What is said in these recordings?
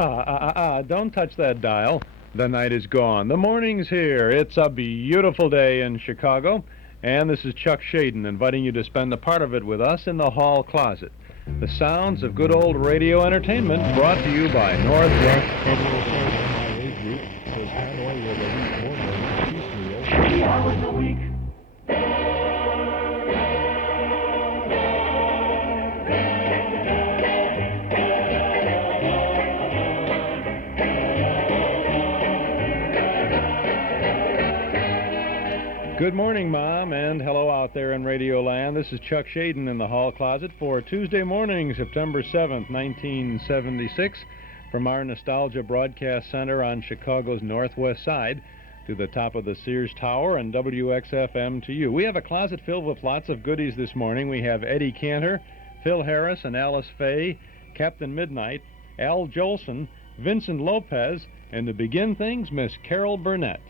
Don't touch that dial. The night is gone. The morning's here. It's a beautiful day in Chicago. And this is Chuck Shaden inviting you to spend a part of it with us in the hall closet. The sounds of good old radio entertainment brought to you by Northwest Federal FAYE Group says Hanoi will release more men piecemeal. 3 hours a week. Good morning, Mom, and hello out there in Radio Land. This is Chuck Shaden in the hall closet for Tuesday morning, September 7th, 1976, from our Nostalgia Broadcast Center on Chicago's northwest side to the top of the Sears Tower and WXFM to you. We have a closet filled with lots of goodies this morning. We have Eddie Cantor, Phil Harris and Alice FAYE, Captain Midnight, Al Jolson, Vincent Lopez, and to begin things, Miss Carol Burnett.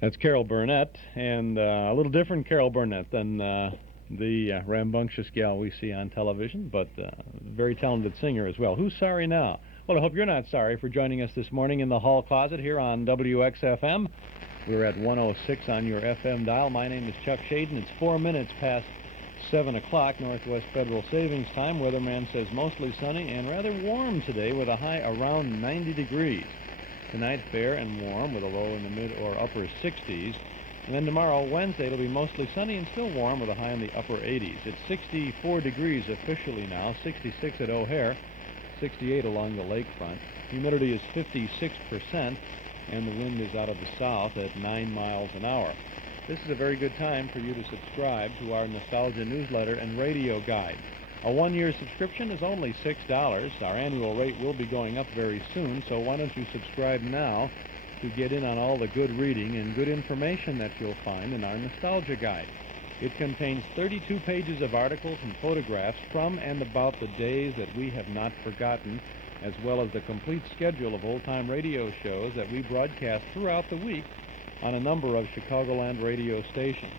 That's Carol Burnett, and a little different Carol Burnett than the rambunctious gal we see on television, but very talented singer as well. Who's sorry now? Well, I hope you're not sorry for joining us this morning in the hall closet here on WXFM. We're at 106 on your FM dial. My name is Chuck Shaden. It's 4 minutes past 7 o'clock, Northwest Federal Savings Time. Weatherman says mostly sunny and rather warm today with a high around 90 degrees. Tonight, fair and warm with a low in the mid or upper 60s. And then tomorrow, Wednesday, it'll be mostly sunny and still warm with a high in the upper 80s. It's 64 degrees officially now, 66 at O'Hare, 68 along the lakefront. Humidity is 56%, and the wind is out of the south at 9 miles an hour. This is a very good time for you to subscribe to our Nostalgia newsletter and radio guide. A one-year subscription is only $6. Our annual rate will be going up very soon, so why don't you subscribe now to get in on all the good reading and good information that you'll find in our Nostalgia Guide. It contains 32 pages of articles and photographs from and about the days that we have not forgotten, as well as the complete schedule of old-time radio shows that we broadcast throughout the week on a number of Chicagoland radio stations.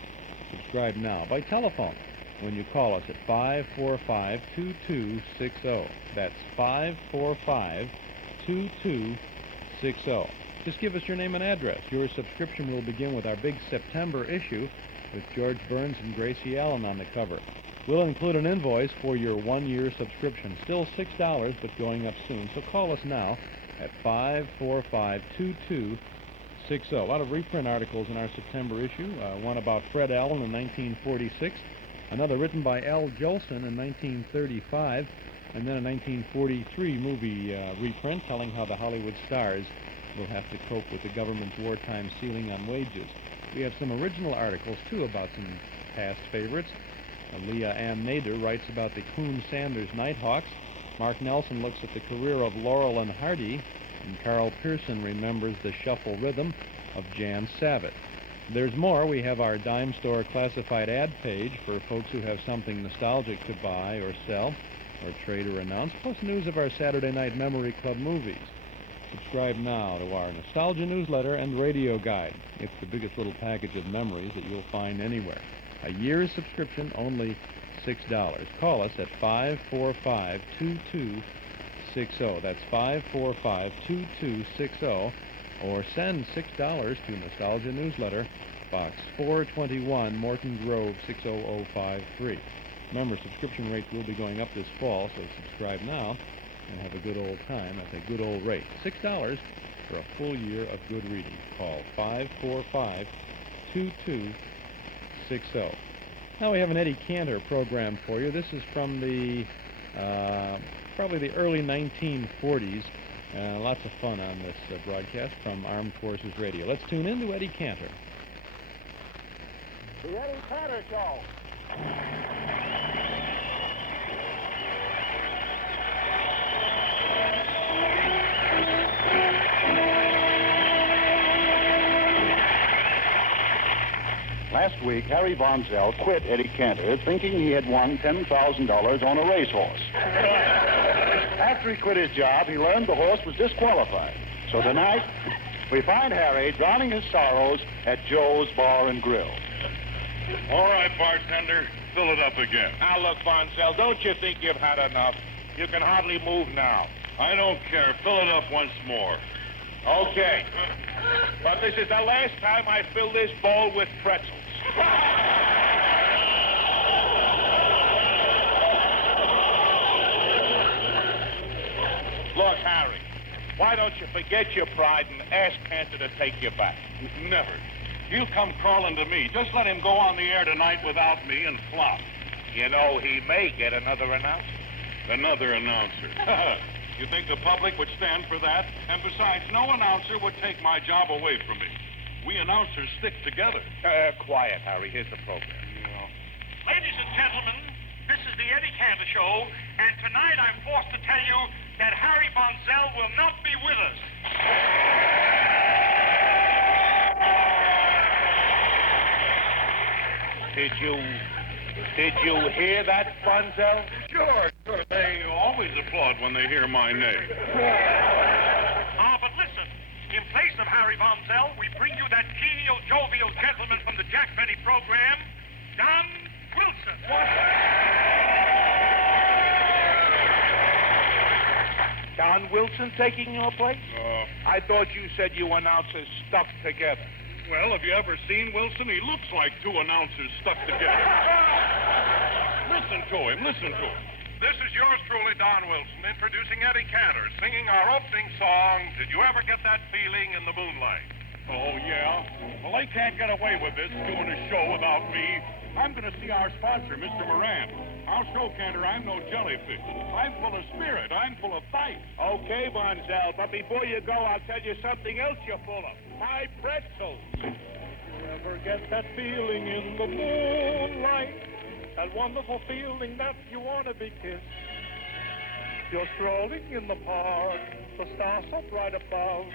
Subscribe now by telephone when you call us at 545-2260. That's 545-2260. Just give us your name and address. Your subscription will begin with our big September issue with George Burns and Gracie Allen on the cover. We'll include an invoice for your one-year subscription. Still $6, but going up soon. So call us now at 545-2260. A lot of reprint articles in our September issue. One about Fred Allen in 1946. Another written by Al Jolson in 1935. And then a 1943 movie reprint telling how the Hollywood stars will have to cope with the government's wartime ceiling on wages. We have some original articles, too, about some past favorites. Leah Ann Nader writes about the Coon Sanders Nighthawks. Mark Nelson looks at the career of Laurel and Hardy. And Carl Pearson remembers the shuffle rhythm of Jan Savitt. There's more. We have our dime store classified ad page for folks who have something nostalgic to buy or sell or trade or announce, plus news of our Saturday Night Memory Club movies. Subscribe now to our Nostalgia newsletter and radio guide. It's the biggest little package of memories that you'll find anywhere. A year's subscription, only $6. Call us at 545-2260. That's 545-2260. Or send $6 to Nostalgia Newsletter, Box 421, Morton Grove, 60053. Remember, subscription rates will be going up this fall, so subscribe now and have a good old time at a good old rate. $6 for a full year of good reading. Call 545-2260. Now we have an Eddie Cantor program for you. This is from the probably the early 1940s. Lots of fun on this broadcast from Armed Forces Radio. Let's tune in to Eddie Cantor. The Eddie Cantor Show. Last week, Harry Von Zell quit Eddie Cantor thinking he had won $10,000 on a racehorse. After he quit his job, he learned the horse was disqualified. So tonight, we find Harry drowning his sorrows at Joe's Bar and Grill. All right, bartender, fill it up again. Now, look, Von Zell, don't you think you've had enough? You can hardly move now. I don't care. Fill it up once more. Okay. But this is the last time I fill this bowl with pretzels. Look, Harry, why don't you forget your pride and ask Cantor to take you back? Never. He'll come crawling to me. Just let him go on the air tonight without me and flop. You know, he may get another announcer. Another announcer. You think the public would stand for that? And besides, no announcer would take my job away from me. We announcers stick together. Quiet, Harry. Here's the program. Yeah. Ladies and gentlemen, this is the Eddie Cantor Show, and tonight I'm forced to tell you that Harry Von Zell will not be with us. Did you hear that, Von Zell? Sure. They always applaud when they hear my name. But listen, in place of Harry Von Zell, we bring you that genial, jovial gentleman from the Jack Benny program, Don Wilson. Don Wilson taking your place? I thought you said you announcers stuck together. Well, have you ever seen Wilson? He looks like two announcers stuck together. Listen to him. This is yours truly, Don Wilson, introducing Eddie Cantor, singing our opening song, Did You Ever Get That Feeling in the Moonlight? Oh, yeah? Well, they can't get away with this, doing a show without me. I'm going to see our sponsor, Mr. Moran. I'll show Cantor I'm no jellyfish. I'm full of spirit. I'm full of fight. Okay, Von Zell, but before you go, I'll tell you something else you're full of. My pretzels. You ever get that feeling in the moonlight? That wonderful feeling that you want to be kissed. You're strolling in the park, the stars so bright above.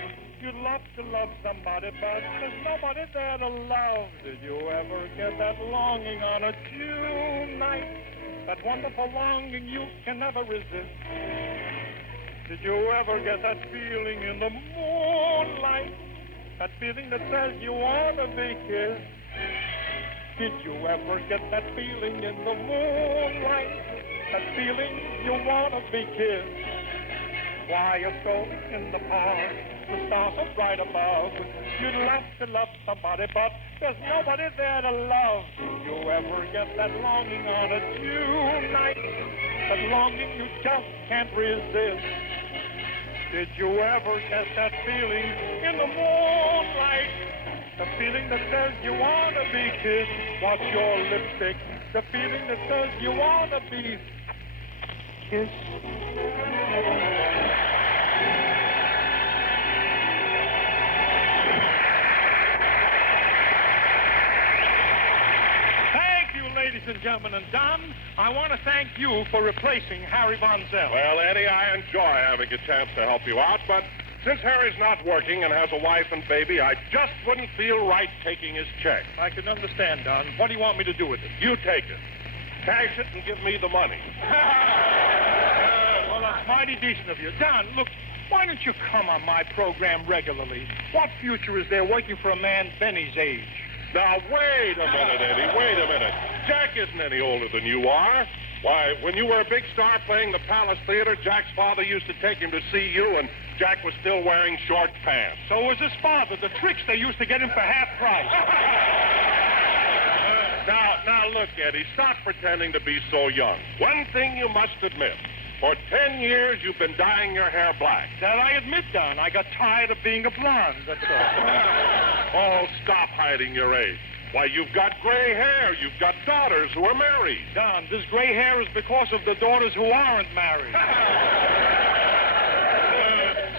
You'd love to love somebody, but there's nobody there to love. Did you ever get that longing on a June night? That wonderful longing you can never resist. Did you ever get that feeling in the moonlight? That feeling that says you want to be kissed. Did you ever get that feeling in the moonlight? That feeling you want to be kissed? Why, you're strolling in the park, the stars up right above. You'd love to love somebody, but there's nobody there to love. Do you ever get that longing on a June night? That longing you just can't resist. Did you ever get that feeling in the moonlight? The feeling that says you want to be kissed. What's your lipstick? The feeling that says you want to be kissed. Ladies and gentlemen, and Don, I want to thank you for replacing Harry Von Zell. Well, Eddie, I enjoy having a chance to help you out, but since Harry's not working and has a wife and baby, I just wouldn't feel right taking his check. I can understand, Don. What do you want me to do with it? You take it. Cash it and give me the money. Well, that's mighty decent of you. Don, look, why don't you come on my program regularly? What future is there working for a man Benny's age? Now, wait a minute, Eddie, wait a minute. Jack isn't any older than you are. Why, when you were a big star playing the Palace Theater, Jack's father used to take him to see you, and Jack was still wearing short pants. So was his father. The tricks they used to get him for half price. Now, look, Eddie, stop pretending to be so young. One thing you must admit. For 10 years, you've been dyeing your hair black. That I admit, Don. I got tired of being a blonde, that's all. Oh, stop hiding your age. Why, you've got gray hair. You've got daughters who are married. Don, this gray hair is because of the daughters who aren't married.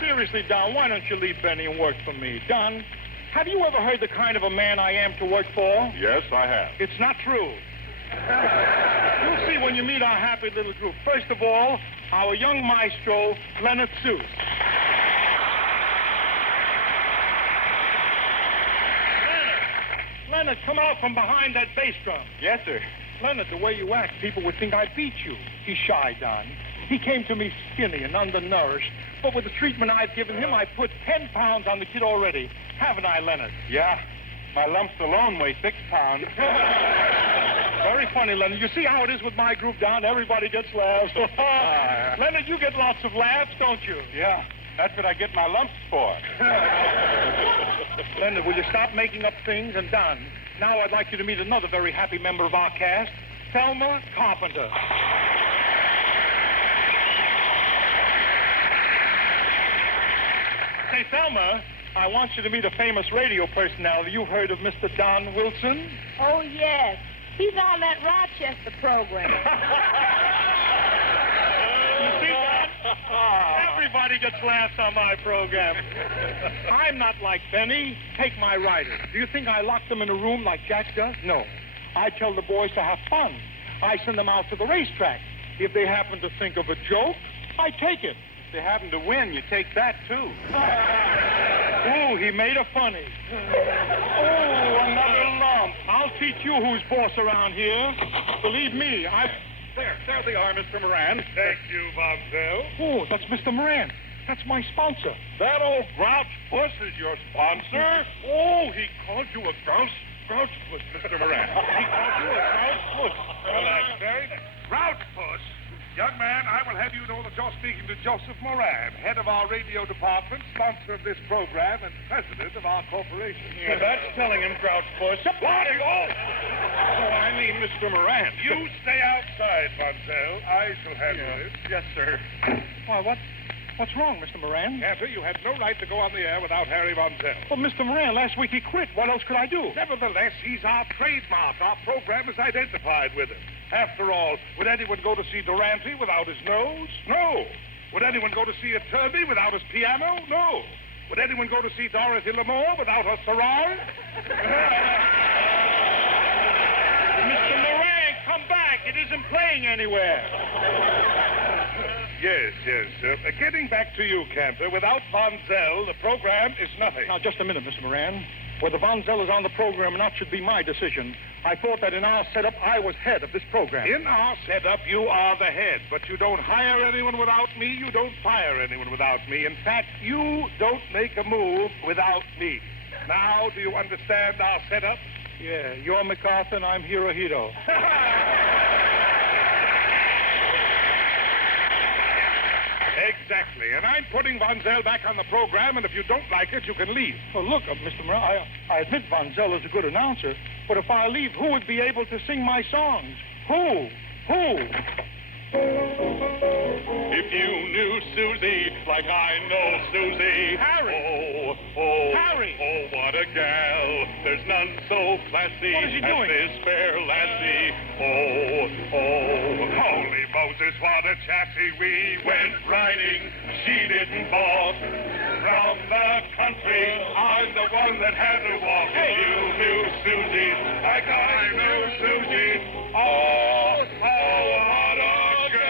Seriously, Don, why don't you leave Benny and work for me? Don, have you ever heard the kind of a man I am to work for? Yes, I have. It's not true. You'll see when you meet our happy little group. First of all, our young maestro, Leonard Seuss. Leonard, come out from behind that bass drum. Yes, sir. Leonard, the way you act, people would think I beat you. He's shy, Don. He came to me skinny and undernourished, but with the treatment I've given him, I put 10 pounds on the kid already. Haven't I, Leonard? Yeah. My lumps alone weigh 6 pounds. Very funny, Leonard. You see how it is with my group, Don? Everybody gets laughs. Leonard, you get lots of laughs, don't you? Yeah. That's what I get my lumps for. Leonard, will you stop making up things? And Don, now I'd like you to meet another very happy member of our cast, Thelma Carpenter. Say, Thelma, I want you to meet a famous radio personality. You've heard of Mr. Don Wilson? Oh, yes. He's on that Rochester program. You see that? Everybody gets laughs on my program. I'm not like Benny. Take my writers. Do you think I lock them in a room like Jack does? No. I tell the boys to have fun. I send them out to the racetrack. If they happen to think of a joke, I take it. If they happen to win, you take that, too. Ooh, he made a funny. Oh, another lump. I'll teach you who's boss around here. Believe me, There they are, Mr. Moran. Thank you, Von Zell. Oh, that's Mr. Moran. That's my sponsor. That old grouch puss is your sponsor? Oh, he called you a grouch puss, Mr. Moran. He called you a grouch puss. Well, that's very nice. Grouch puss. Young man, I will have you know that you're speaking to Joseph Moran, head of our radio department, sponsor of this program, and president of our corporation. Yeah, that's telling him, Grouch Puss. Oh, I mean, Mr. Moran. You stay outside, Montel. I shall handle it. Yes, sir. Why, what's wrong, Mr. Moran? Cantor, you had no right to go on the air without Harry Von Zell. Well, Mr. Moran, last week he quit. What else could I do? Nevertheless, he's our trademark. Our program is identified with him. After all, would anyone go to see Durante without his nose? No. Would anyone go to see a Turby without his piano? No. Would anyone go to see Dorothy Lamour without her sarong? Mr. Moran, come back. It isn't playing anywhere. Yes. Getting back to you, Cantor, without Von Zell, the program is nothing. Now, just a minute, Mr. Moran. Whether Von Zell is on the program or not should be my decision. I thought that in our setup, I was head of this program. In our setup, you are the head, but you don't hire anyone without me. You don't fire anyone without me. In fact, you don't make a move without me. Now, do you understand our setup? Yeah, you're MacArthur and I'm Hirohito. Exactly. And I'm putting Von Zell back on the program, and if you don't like it, you can leave. Well, look, Mr. Moran, I admit Von Zell is a good announcer, but if I leave, who would be able to sing my songs? Who? If you knew Susie like I know Susie. Harry! Oh, Harry! Oh, what a gal. There's none so classy What is he as doing? this fair lassie. Oh, holy Moses, what a chassis. We went riding, she didn't balk. From the country, I'm the one that had to walk. Hey, you knew Susie like I knew Susie. Oh, what a gal.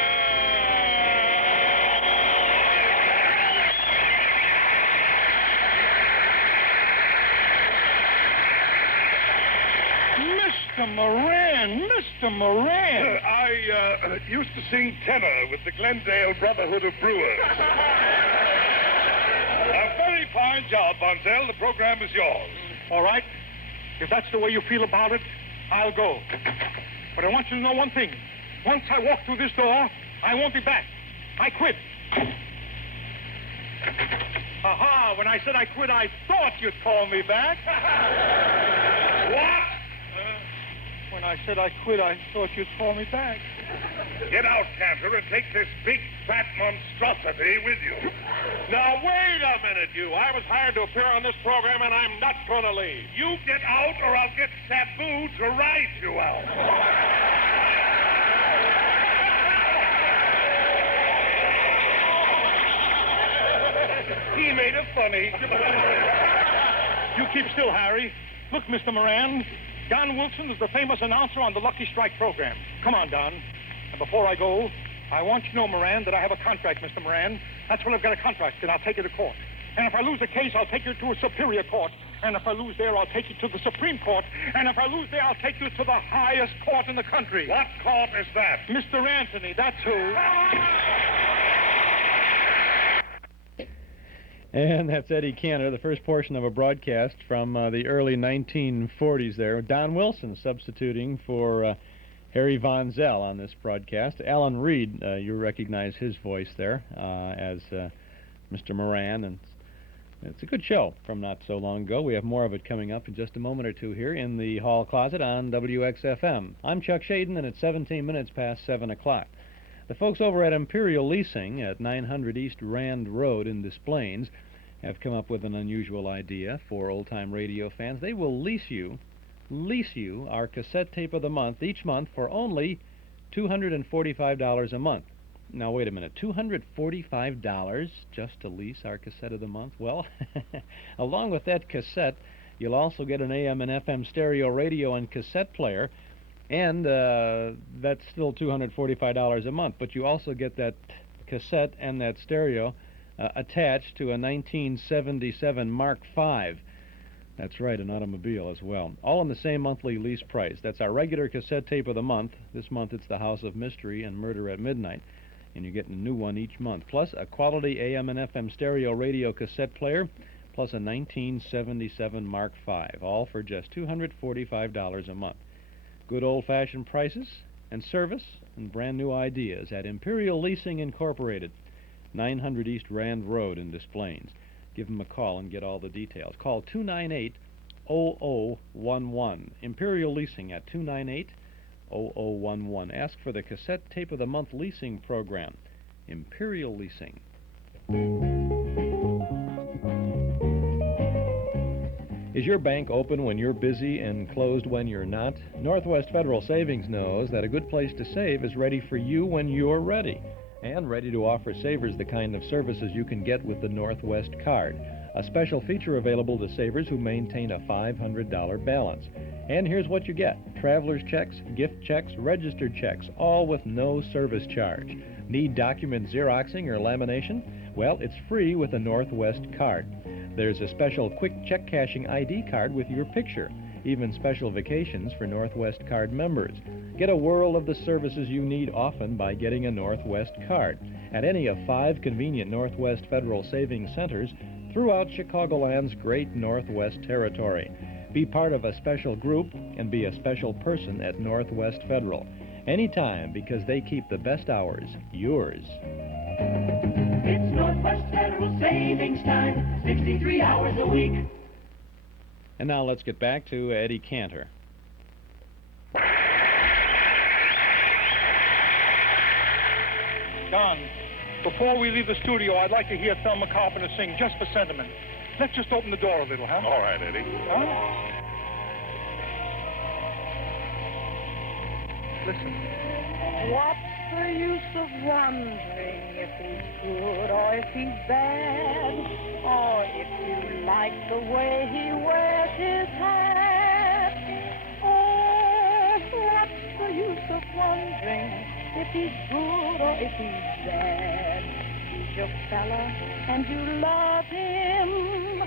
Mr. Moran! I used to sing tenor with the Glendale Brotherhood of Brewers. A very fine job, Von Zell. The program is yours. All right. If that's the way you feel about it, I'll go. But I want you to know one thing. Once I walk through this door, I won't be back. I quit. Aha, when I said I quit, I thought you'd call me back. What? When I said I quit, I thought you'd call me back. Get out, Cantor, and take this big, fat monstrosity with you. Now, wait a minute, you. I was hired to appear on this program, and I'm not going to leave. You get out, or I'll get Sabu to ride you out. He made it funny. You keep still, Harry. Look, Mr. Moran, Don Wilson is the famous announcer on the Lucky Strike program. Come on, Don. And before I go, I want you to know, Moran, that I have a contract, Mr. Moran. That's what I've got a contract, and I'll take you to court. And if I lose the case, I'll take you to a superior court. And if I lose there, I'll take you to the Supreme Court. And if I lose there, I'll take you to the highest court in the country. What court is that? Mr. Anthony, that's who. And that's Eddie Cantor, the first portion of a broadcast from the early 1940s there. Don Wilson substituting for Harry Von Zell on this broadcast. Alan Reed, you recognize his voice there as Mr. Moran. And it's a good show from not so long ago. We have more of it coming up in just a moment or two here in the Hall Closet on WXFM. I'm Chuck Shaden, and it's 17 minutes past 7 o'clock. The folks over at Imperial Leasing at 900 East Rand Road in Des Plaines have come up with an unusual idea for old-time radio fans. They will lease you our cassette tape of the month each month for only $245 a month. Now, wait a minute, $245 just to lease our cassette of the month? Well, along with that cassette, you'll also get an AM and FM stereo radio and cassette player, and that's still $245 a month, but you also get that cassette and that stereo attached to a 1977 Mark V. That's right, an automobile as well. All in the same monthly lease price. That's our regular cassette tape of the month. This month it's The House of Mystery and Murder at Midnight, and you're getting a new one each month, plus a quality AM and FM stereo radio cassette player, plus a 1977 Mark V, all for just $245 a month. Good old-fashioned prices and service and brand new ideas at Imperial Leasing Incorporated, 900 East Rand Road in Des Plaines. Give them a call and get all the details. Call 298-0011. Imperial Leasing at 298-0011. Ask for the Cassette Tape of the Month leasing program. Imperial Leasing. Is your bank open when you're busy and closed when you're not? Northwest Federal Savings knows that a good place to save is ready for you when you're ready, and ready to offer savers the kind of services you can get with the Northwest Card, a special feature available to savers who maintain a $500 balance. And here's what you get: traveler's checks, gift checks, registered checks, all with no service charge. Need document Xeroxing or lamination? Well, it's free with the Northwest Card. There's a special quick check cashing ID card with your picture, even special vacations for Northwest Card members. Get a whirl of the services you need often by getting a Northwest Card at any of 5 convenient Northwest Federal Savings Centers throughout Chicagoland's great Northwest Territory. Be part of a special group and be a special person at Northwest Federal. Anytime, because they keep the best hours yours. It's Northwest Federal Savings Time, 63 hours a week. And now let's get back to Eddie Cantor. Don, before we leave the studio, I'd like to hear Thelma Carpenter sing just for sentiment. Let's just open the door a little, huh? All right, Eddie. Huh? Listen. What's the use of wondering if he's good or if he's bad? Or if you like the way he wears his hat? Oh, what's the use of wondering if he's good or if he's bad? He's your fella and you love him.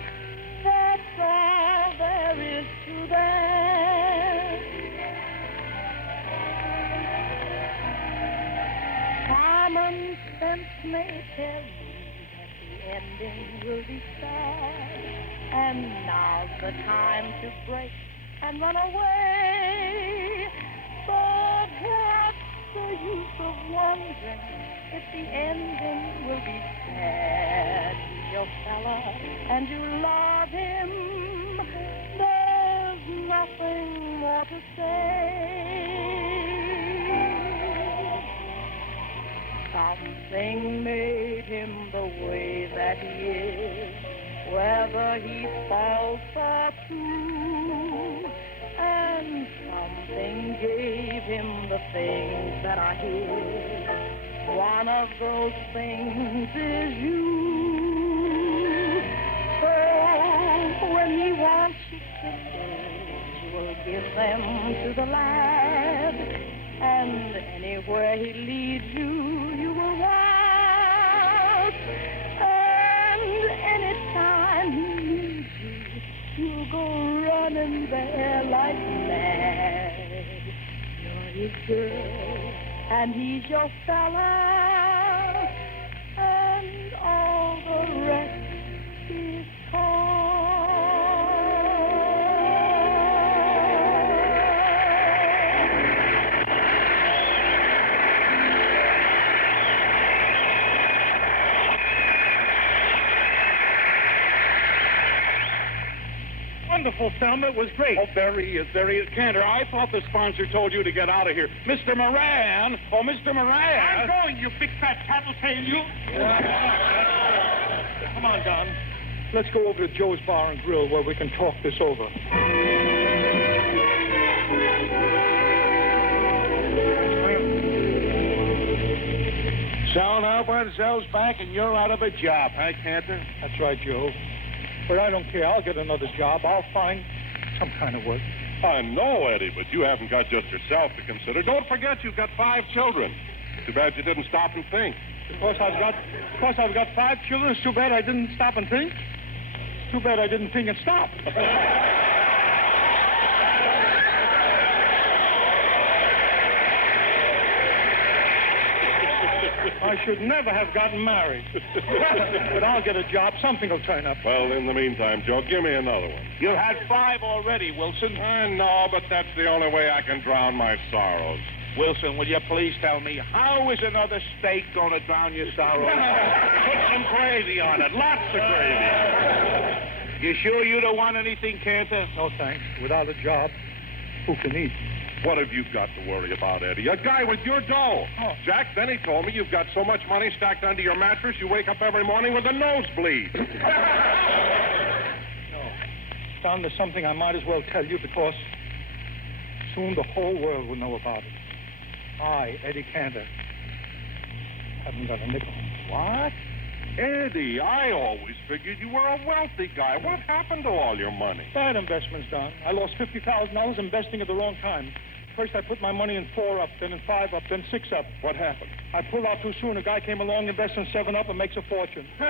That's all there is to that. Common sense may tell you that the ending will be sad, and now's the time to break and run away. But what's the use of wondering if the ending will be sad? He's your fella and you love him. There's nothing more to say. Something made him the way that he is, whether he falls or true. And something gave him the things that are his. One of those things is you. So when he wants you kisses, you will give them to the lad. And anywhere he leads you, you will walk. And anytime he needs you, you'll go running there like mad. You're his girl, and he's your fella, and all the rest is talk. Wonderful, Thelma. It was great. Oh, very. Cantor, I thought the sponsor told you to get out of here. Mr. Moran! Oh, Mr. Moran! I'm going, you big fat tattletale, you. Come on, Don. Let's go over to Joe's Bar and Grill where we can talk this over. Selling out by themselves back and you're out of a job, huh, Cantor? That's right, Joe. But I don't care. I'll get another job. I'll find some kind of work. I know, Eddie, but you haven't got just yourself to consider. Don't forget you've got 5 children. Too bad you didn't stop and think. Because I've got 5 children, it's too bad I didn't stop and think. It's too bad I didn't think and stop. I should never have gotten married. But I'll get a job. Something will turn up. Well, in the meantime, Joe, give me another one. You had 5 already, Wilson. I know, but that's the only way I can drown my sorrows. Wilson, will you please tell me, how is another steak going to drown your sorrows? Put some gravy on it. Lots of gravy. You sure you don't want anything, Cantor? No, thanks. Without a job, who can eat? What have you got to worry about, Eddie? A guy with your dough. Oh. Jack, then he told me you've got so much money stacked under your mattress you wake up every morning with a nosebleed. No. Don, there's something I might as well tell you because soon the whole world will know about it. I, Eddie Cantor, haven't got a nickel. What? Eddie, I always figured you were a wealthy guy. What happened to all your money? Bad investments, Don. I lost $50,000 investing at the wrong time. First, I put my money in 4 up, then in 5 up, then 6 up. What happened? I pulled out too soon. A guy came along, invested in 7 up, and makes a fortune. Oh,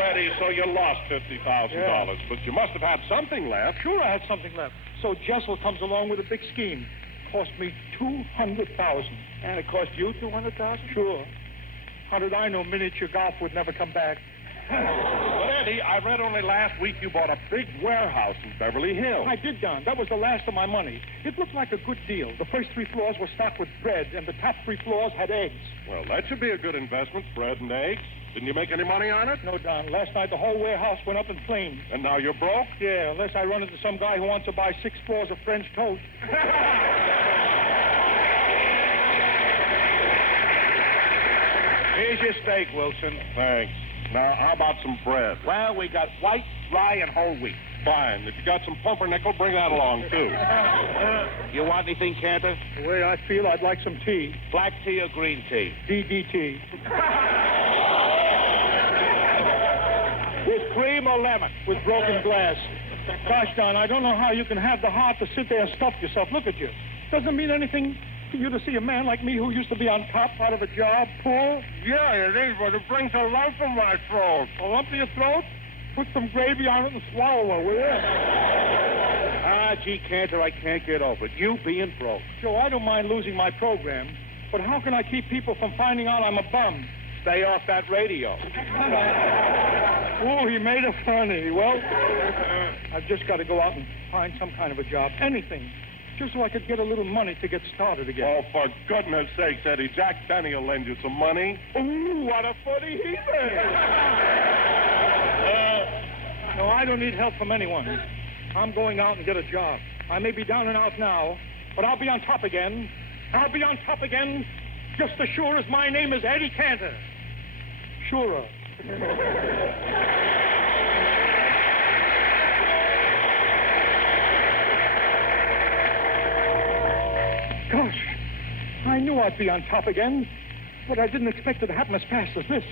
Eddie, so you lost $50,000. Yeah. But you must have had something left. Sure, I had something left. So Jessel comes along with a big scheme. Cost me $200,000. And it cost you $200,000? Sure. How did I know miniature golf would never come back? But, Eddie, I read only last week you bought a big warehouse in Beverly Hills. I did, Don. That was the last of my money. It looked like a good deal. The first 3 floors were stocked with bread, and the top 3 floors had eggs. Well, that should be a good investment, bread and eggs. Didn't you make any money on it? No, Don. Last night, the whole warehouse went up in flames. And now you're broke? Yeah, unless I run into some guy who wants to buy 6 floors of French toast. Here's your steak, Wilson. Thanks. Now, how about some bread? Well, we got white, rye, and whole wheat. Fine. If you got some pumpernickel, bring that along, too. You want anything, Cantor? The way I feel, I'd like some tea. Black tea or green tea? DDT. With cream or lemon? With broken glass. Gosh, Don, I don't know how you can have the heart to sit there and stuff yourself. Look at you. Doesn't mean anything to you to see a man like me who used to be on top, out of a job, poor. Yeah, it is, but it brings a lump in my throat. A lump in your throat? Put some gravy on it and swallow it, will you? Ah, gee, Cantor, I can't get over it. You being broke. Joe, I don't mind losing my program, but how can I keep people from finding out I'm a bum? Stay off that radio. Oh, he made it funny. Well, I've just got to go out and find some kind of a job. Anything. Just so I could get a little money to get started again. Oh, for goodness sakes, Eddie, Jack Benny will lend you some money. Ooh, what a footy he made. No, I don't need help from anyone. I'm going out and get a job. I may be down and out now, but I'll be on top again. I'll be on top again just as sure as my name is Eddie Cantor. Sure. Gosh, I knew I'd be on top again, but I didn't expect it to happen as fast as this.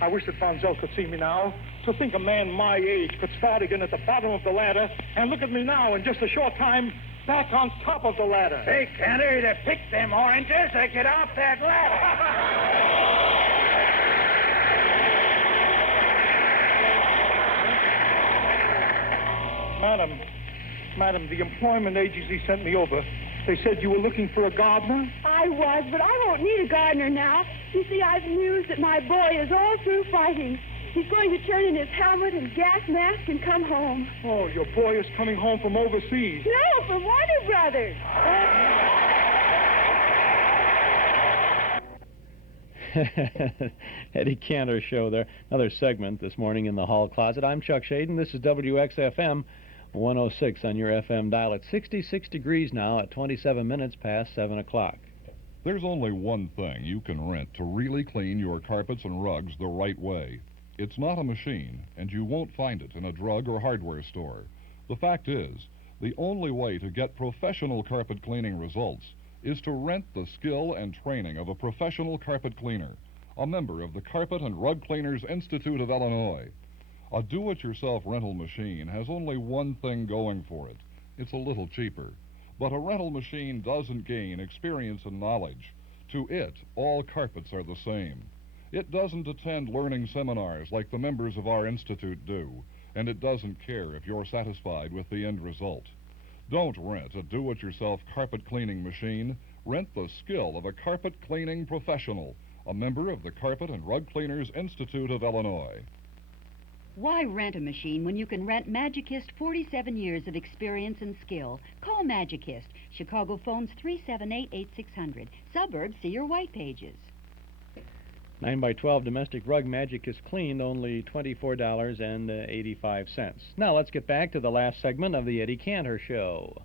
I wish that Vonzell could see me now. To think a man my age could start again at the bottom of the ladder, and look at me now in just a short time, back on top of the ladder. Hey, Cantor, to pick them oranges or get off that ladder. Madam, the employment agency sent me over. They said you were looking for a gardener? I was, but I won't need a gardener now. You see, I've news that my boy is all through fighting. He's going to turn in his helmet and gas mask and come home. Oh, your boy is coming home from overseas. No, from Warner Brothers. Eddie Cantor show there. Another segment this morning in the hall closet. I'm Chuck Shaden. This is WXFM 106 on your FM dial. It's 66 degrees now at 27 minutes past 7 o'clock. There's only one thing you can rent to really clean your carpets and rugs the right way. It's not a machine, and you won't find it in a drug or hardware store. The fact is, the only way to get professional carpet cleaning results is to rent the skill and training of a professional carpet cleaner, a member of the Carpet and Rug Cleaners Institute of Illinois. A do-it-yourself rental machine has only one thing going for it. It's a little cheaper. But a rental machine doesn't gain experience and knowledge. To it, all carpets are the same. It doesn't attend learning seminars like the members of our institute do, and it doesn't care if you're satisfied with the end result. Don't rent a do-it-yourself carpet cleaning machine. Rent the skill of a carpet cleaning professional, a member of the Carpet and Rug Cleaners Institute of Illinois. Why rent a machine when you can rent Magicist 47 years of experience and skill? Call Magicist. Chicago phones 378-8600. Suburbs, see your white pages. 9x12 domestic rug magic is cleaned, only $24.85. Now let's get back to the last segment of the Eddie Cantor Show.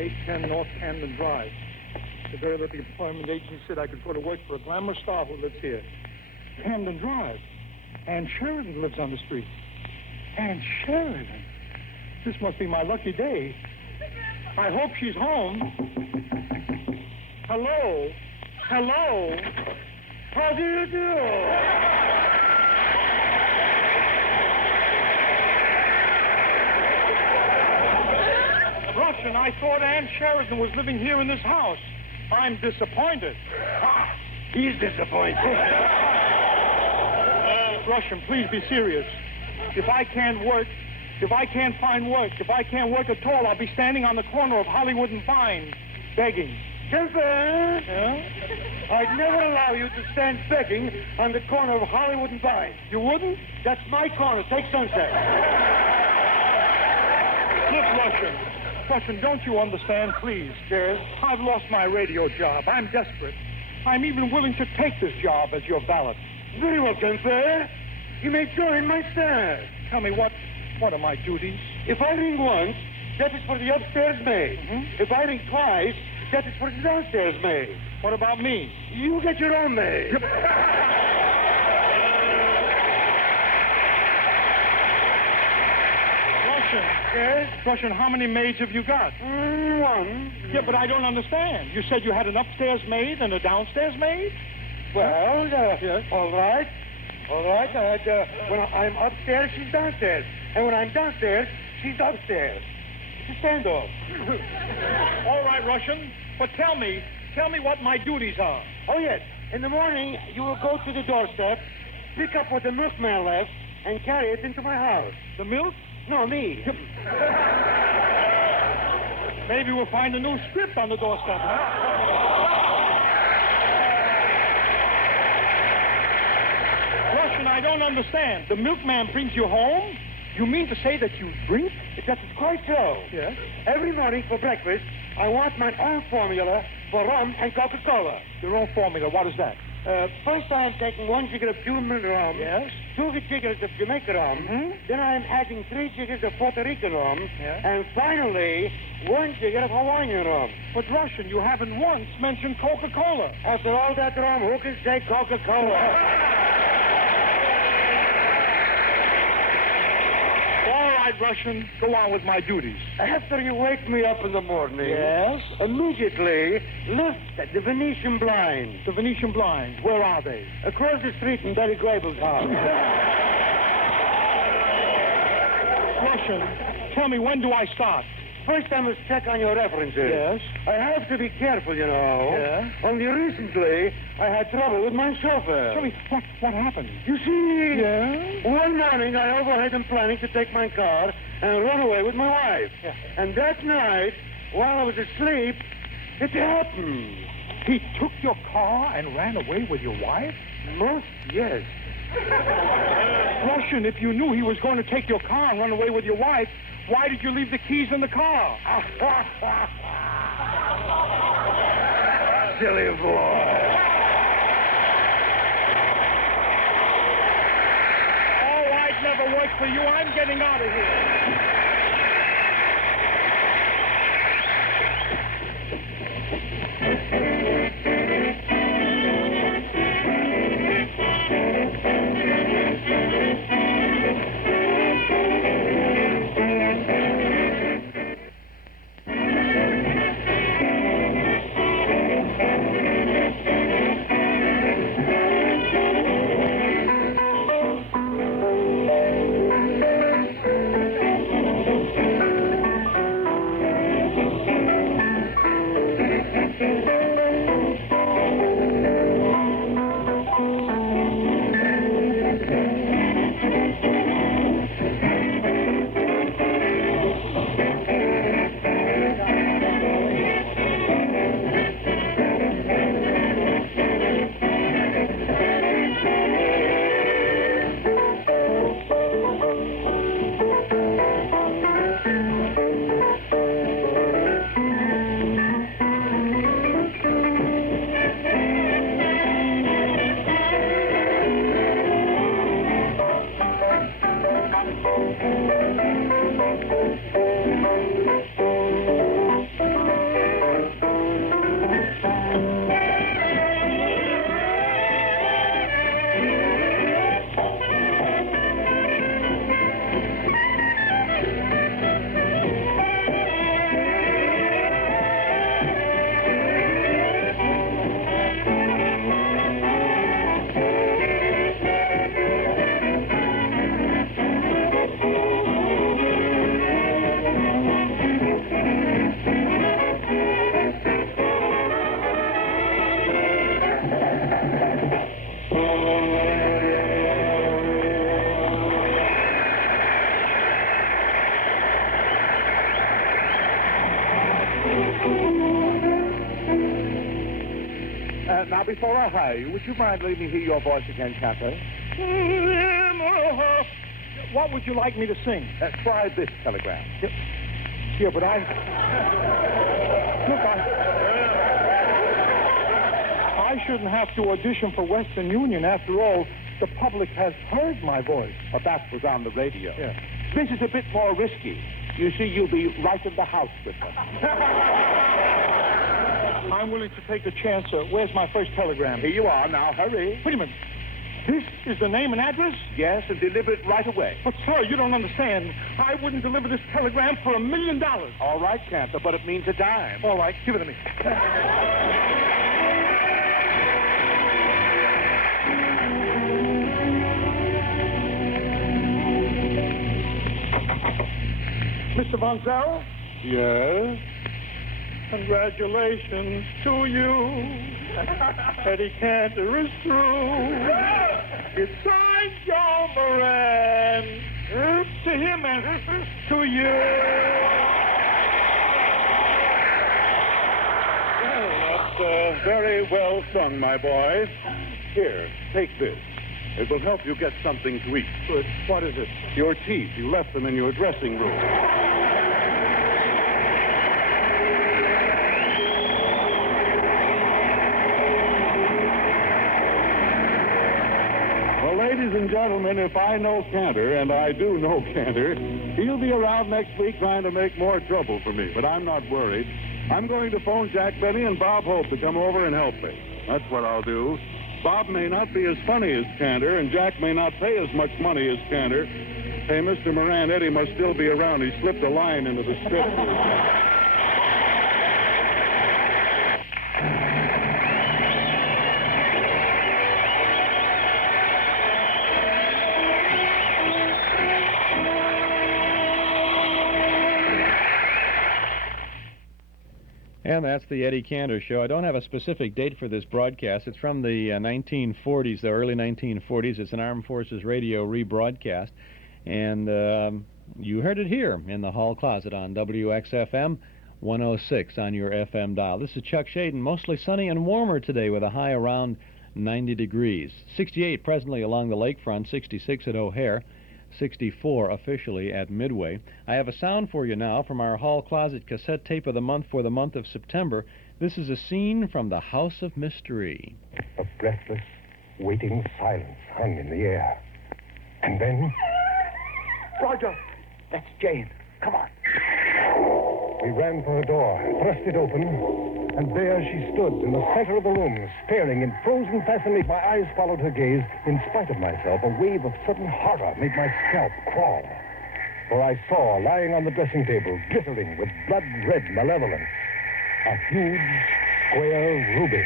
810 North Camden Drive. The girl at the employment agency said I could go to work for a glamour star who lives here. Camden Drive. Ann Sheridan lives on the street. Ann Sheridan? This must be my lucky day. I hope she's home. Hello? Hello? How do you do? Russian, I thought Ann Sheridan was living here in this house. I'm disappointed. He's disappointed. Russian, please be serious. If I can't work, If I can't find work, if I can't work at all, I'll be standing on the corner of Hollywood and Vine, begging. Gilbert! Yeah? I'd never allow you to stand begging on the corner of Hollywood and Vine. You wouldn't? That's my corner. Take Sunset. Look, Russian, don't you understand, please? Yes? I've lost my radio job. I'm desperate. I'm even willing to take this job as your valet. Very well, Gilbert. You may join my staff. Tell me, what are my duties? If I ring once, that is for the upstairs maid. Mm-hmm. If I ring twice, that is for the downstairs maid. What about me? You get your own maid. Russian, how many maids have you got? One. Yeah, but I don't understand. You said you had an upstairs maid and a downstairs maid? Well, yes. All right. When I'm upstairs, she's downstairs. And when I'm downstairs, she's upstairs. It's a standoff. All right, Russian. But tell me what my duties are. Oh, yes. In the morning, you will go to the doorstep, pick up what the milkman left, and carry it into my house. The milk? No, me. Maybe we'll find a new script on the doorstep, huh? Russian, I don't understand. The milkman brings you home? You mean to say that you drink? That is quite so. Yes? Every morning for breakfast, I want my own formula for rum and Coca-Cola. Your own formula, what is that? First I am taking 1 jigger of Cuban rum. Yes? 2 jiggers of Jamaica rum. Mm-hmm. Then I am adding 3 jiggers of Puerto Rican rum. Yes? And finally, 1 jigger of Hawaiian rum. But, Russian, you haven't once mentioned Coca-Cola. After all that rum, who can say Coca-Cola? All right, Russian, go on with my duties. After you wake me up in the morning, Yes? immediately lift the Venetian blinds. The Venetian blinds, where are they? Across the street in Betty Grable's house. Russian, tell me, when do I start? First, I must check on your references. Yes? I have to be careful, you know. Yeah? Only recently, I had trouble with my chauffeur. Tell me, what happened? You see, Yeah? one morning I overheard him planning to take my car and run away with my wife. Yeah. And that night, while I was asleep, it happened. He took your car and ran away with your wife? Most, yes. Russian, if you knew he was going to take your car and run away with your wife, why did you leave the keys in the car? Silly boy. All right, never worked for you. I'm getting out of here. Now, before I hire you, would you mind letting me hear your voice again, Cantor? What would you like me to sing? Try this telegram. Yeah, but I shouldn't have to audition for Western Union. After all, the public has heard my voice. But that was on the radio. Yeah. This is a bit more risky. You see, you'll be right in the house with them. I'm willing to take the chance. Where's my first telegram? Here you are. Now, hurry. Wait a minute. This is the name and address? Yes, and deliver it right away. But, sir, you don't understand. I wouldn't deliver this telegram for $1 million. All right, Cantor, but it means a dime. All right, give it to me. Mr. Von Zell? Yes? Congratulations to you. Eddie Cantor is through. It's signed John Moran. To him and to you. Well, that's very well sung, my boy. Here, take this. It will help you get something to eat. Good. What is it? Your teeth. You left them in your dressing room. Well, ladies and gentlemen, if I know Cantor, and I do know Cantor, he'll be around next week trying to make more trouble for me. But I'm not worried. I'm going to phone Jack Benny and Bob Hope to come over and help me. That's what I'll do. Bob may not be as funny as Cantor, and Jack may not pay as much money as Cantor. Hey, Mr. Moran, Eddie must still be around. He slipped a line into the script. And that's the Eddie Cantor Show. I don't have a specific date for this broadcast. It's from the 1940s, the early 1940s. It's an Armed Forces Radio rebroadcast. And you heard it here in the hall closet on WXFM 106 on your FM dial. This is Chuck Shaden. Mostly sunny and warmer today with a high around 90 degrees. 68 presently along the lakefront, 66 at O'Hare, 64 officially at Midway. I have a sound for you now from our hall closet cassette tape of the month for the month of September. This is a scene from the House of Mystery. A breathless, waiting silence hung in the air. And then... Roger, that's Jane. Come on. We ran for a door, thrust it open, and there she stood in the center of the room, staring in frozen fascination. My eyes followed her gaze. In spite of myself, a wave of sudden horror made my scalp crawl. For I saw, lying on the dressing table, glittering with blood-red malevolence, a huge, square ruby.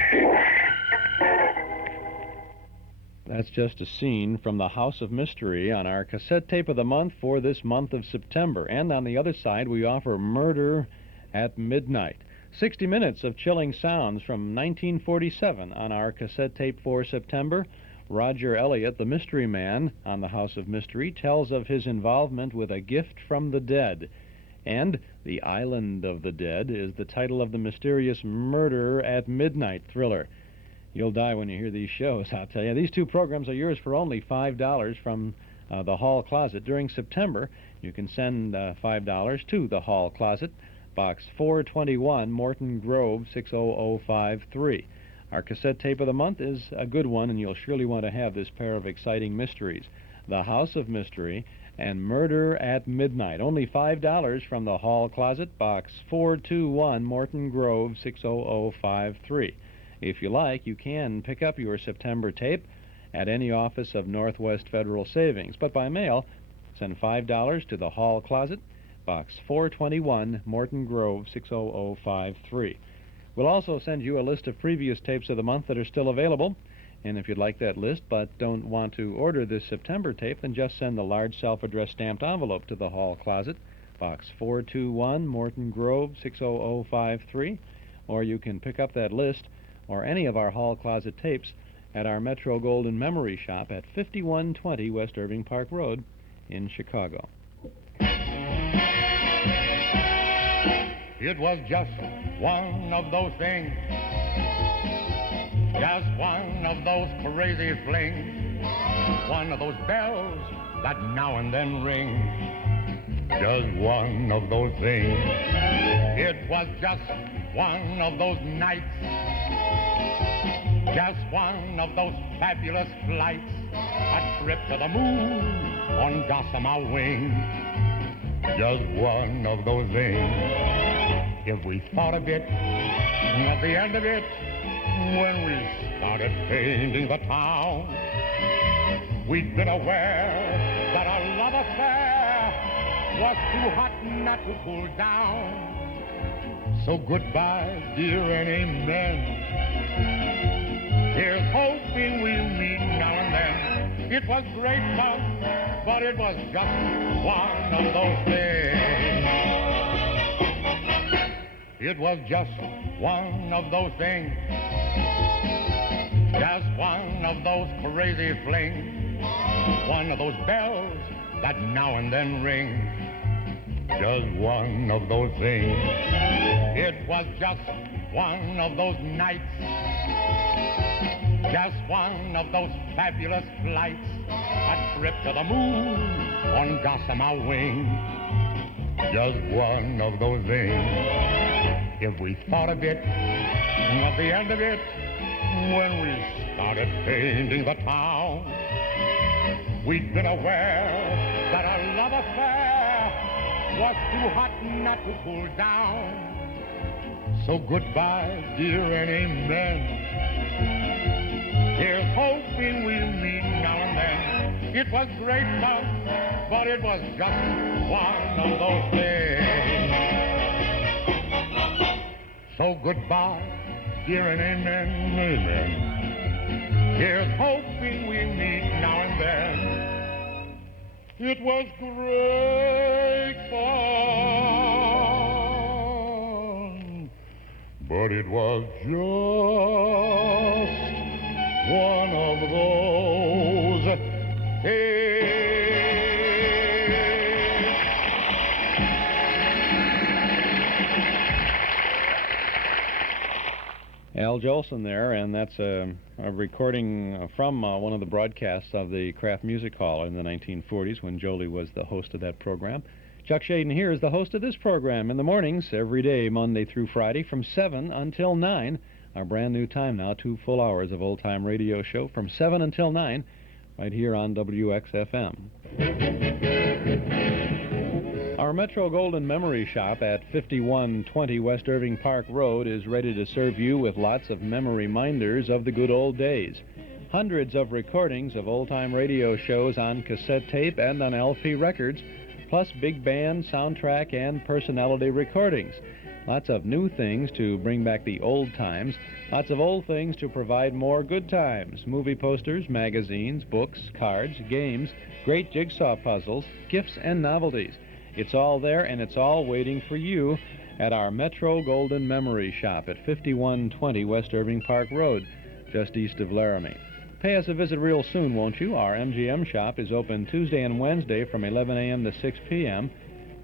That's just a scene from the House of Mystery on our cassette tape of the month for this month of September. And on the other side, we offer Murder at Midnight. 60 minutes of chilling sounds from 1947 on our cassette tape for September. Roger Elliott, the mystery man on the House of Mystery, tells of his involvement with A Gift from the Dead. And The Island of the Dead is the title of the mysterious Murder at Midnight thriller. You'll die when you hear these shows, I'll tell you. These two programs are yours for only $5 from the Hall Closet. During September, you can send $5 to the Hall Closet, Box 421, Morton Grove, 60053. Our cassette tape of the month is a good one, and you'll surely want to have this pair of exciting mysteries. The House of Mystery and Murder at Midnight. Only $5 from the Hall Closet, Box 421, Morton Grove, 60053. If you like, you can pick up your September tape at any office of Northwest Federal Savings. But by mail, send $5 to the Hall Closet, Box 421, Morton Grove, 60053. We'll also send you a list of previous tapes of the month that are still available. And if you'd like that list but don't want to order this September tape, then just send the large self-addressed stamped envelope to the Hall Closet, Box 421, Morton Grove, 60053. Or you can pick up that list or any of our Hall Closet tapes at our Metro Golden Memory Shop at 5120 West Irving Park Road in Chicago. It was just one of those things. Just one of those crazy flings, one of those bells that now and then ring. Just one of those things. It was just one of those nights. Just one of those fabulous flights. A trip to the moon on gossamer wing. Just one of those things. If we thought of it, at the end of it, when we started painting the town, we'd been aware that our love affair was too hot not to cool down. So goodbye, dear, and amen. Here's hoping we'll meet now and then. It was great fun, but it was just one of those things. It was just one of those things. Just one of those crazy flings. One of those bells that now and then ring. Just one of those things. It was just one of those nights. Just one of those fabulous flights. A trip to the moon on gossamer wing. Just one of those things. If we thought of it, at the end of it, when we started painting the town, we'd been aware that our love affair was too hot not to cool down. So goodbye, dear, and amen. Here's hoping we'll meet now and then. It was great fun, but it was just one of those things. So goodbye, dear, and amen, amen. Here's hoping we'll meet now and then. It was great fun, but it was just one of those things. Al Jolson there, and that's a recording from one of the broadcasts of the Kraft Music Hall in the 1940s when Jolie was the host of that program. Chuck Shaden here is the host of this program in the mornings, every day, Monday through Friday, from 7 until 9. Our brand new time now, 2 full hours of old-time radio show from 7 until 9, right here on WXFM. Our Metro Golden Memory Shop at 5120 West Irving Park Road is ready to serve you with lots of memory minders of the good old days. Hundreds of recordings of old-time radio shows on cassette tape and on LP records, plus big band, soundtrack, and personality recordings. Lots of new things to bring back the old times. Lots of old things to provide more good times. Movie posters, magazines, books, cards, games, great jigsaw puzzles, gifts, and novelties. It's all there, and it's all waiting for you at our Metro Golden Memory Shop at 5120 West Irving Park Road, just east of Laramie. Pay us a visit real soon, won't you? Our MGM shop is open Tuesday and Wednesday from 11 a.m. to 6 p.m.,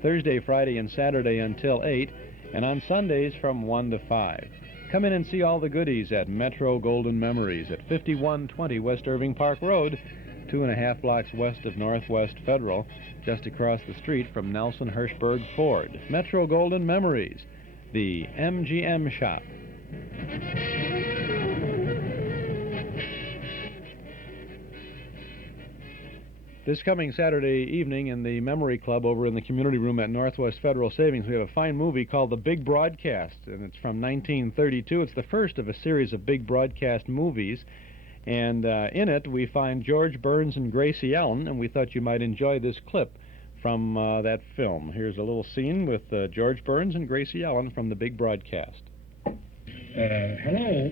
Thursday, Friday, and Saturday until 8, and on Sundays from 1 to 5. Come in and see all the goodies at Metro Golden Memories at 5120 West Irving Park Road, 2.5 blocks west of Northwest Federal, just across the street from Nelson Hirschberg Ford. Metro Golden Memories, the MGM shop. This coming Saturday evening in the Memory Club over in the community room at Northwest Federal Savings, we have a fine movie called The Big Broadcast, and it's from 1932. It's the first of a series of big broadcast movies. And in it, we find George Burns and Gracie Allen, and we thought you might enjoy this clip from that film. Here's a little scene with George Burns and Gracie Allen from The Big Broadcast. Hello? Hello?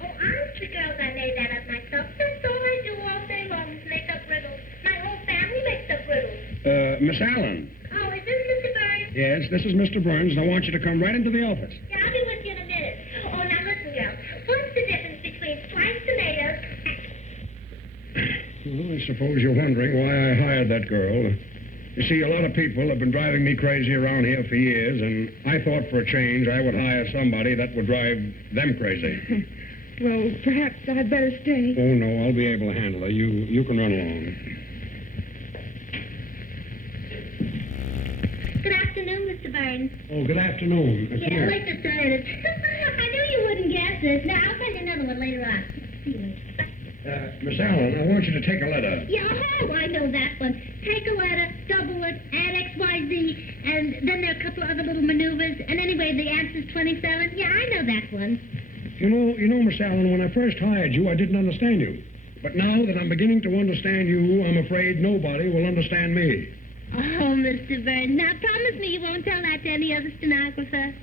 Oh, I'm the girl that made that up myself. That's all I do all day long is make up riddles. My whole family makes up riddles. Miss Allen. Oh, is this Mr. Burns? Yes, this is Mr. Burns, and I want you to come right into the office. Yeah, I'll be with you in a minute. Oh, now listen, girl. What's the difference between sliced tomatoes? Well, I suppose you're wondering why I hired that girl. You see, a lot of people have been driving me crazy around here for years, and I thought for a change I would hire somebody that would drive them crazy. Well, perhaps I'd better stay. Oh, no, I'll be able to handle her. You can run along. Good afternoon, Mr. Burns. Oh, good afternoon. Come Yeah, here. like the started. I knew you wouldn't guess this. Now, I'll tell you another one later on. Miss Allen, I want you to take a letter. Yeah, oh, I know that one. Take a letter, double it, add XYZ, and then there are a couple of other little maneuvers, and anyway, the answer's 27. Yeah, I know that one. You know, Miss Allen, when I first hired you, I didn't understand you. But now that I'm beginning to understand you, I'm afraid nobody will understand me. Oh, Mr. Burns, now promise me you won't tell that to any other stenographer.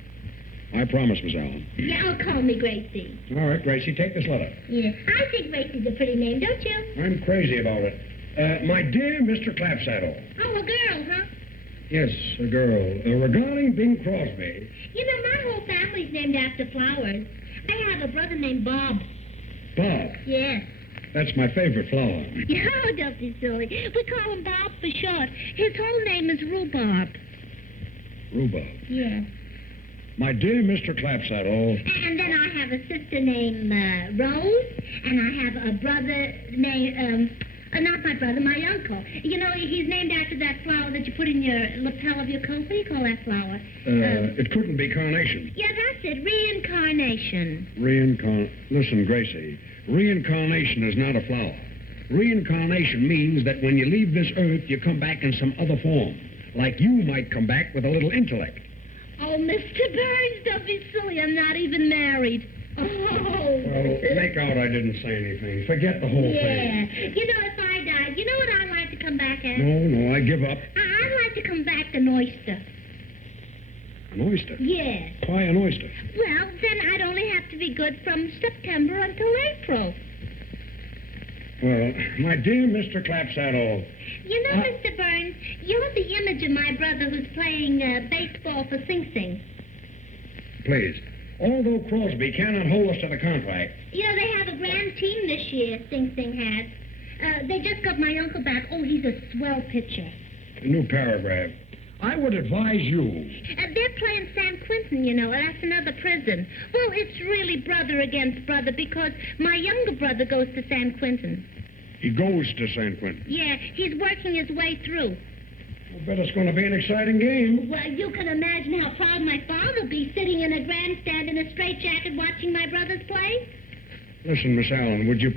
I promise, Miss Allen. Yeah, oh, call me Gracie. All right, Gracie, take this letter. Yeah, I think Gracie's a pretty name, don't you? I'm crazy about it. My dear Mr. Clapsaddle. Oh, a girl, huh? Yes, a girl. Regarding Bing Crosby. You know, my whole family's named after flowers. I have a brother named Bob. Bob? Yes. That's my favorite flower. Oh, don't be silly. We call him Bob for short. His whole name is Rhubarb. Rhubarb. Yes. My dear Mr. Clapsaddle. And then I have a sister named Rose, and I have a brother named, not my brother, my uncle. You know, he's named after that flower that you put in your lapel of your coat. What do you call that flower? It couldn't be carnation. Yeah, that's it. Reincarnation. Listen, Gracie. Reincarnation is not a flower. Reincarnation means that when you leave this earth, you come back in some other form. Like you might come back with a little intellect. Oh, Mr. Burns, don't be silly. I'm not even married. Oh. Well, make out I didn't say anything. Forget the whole thing. Yeah. You know, if I died, you know what I'd like to come back as? No, I give up. I'd like to come back an oyster. An oyster? Yes. Why an oyster? Well, then I'd only have to be good from September until April. Well, my dear Mr. Clapsaddle. You know, Mr. Burns, you're the image of my brother who's playing baseball for Sing Sing. Please. Although Crosby cannot hold us to the contract. You know, they have a grand team this year, Sing Sing has. They just got my uncle back. Oh, he's a swell pitcher. A new paragraph. I would advise you. They're playing San Quentin, you know. That's another prison. Well, it's really brother against brother because my younger brother goes to San Quentin. He goes to San Quentin? Yeah, he's working his way through. I bet it's going to be an exciting game. Well, you can imagine how proud my father will be sitting in a grandstand in a straitjacket watching my brothers play. Listen, Miss Allen, would you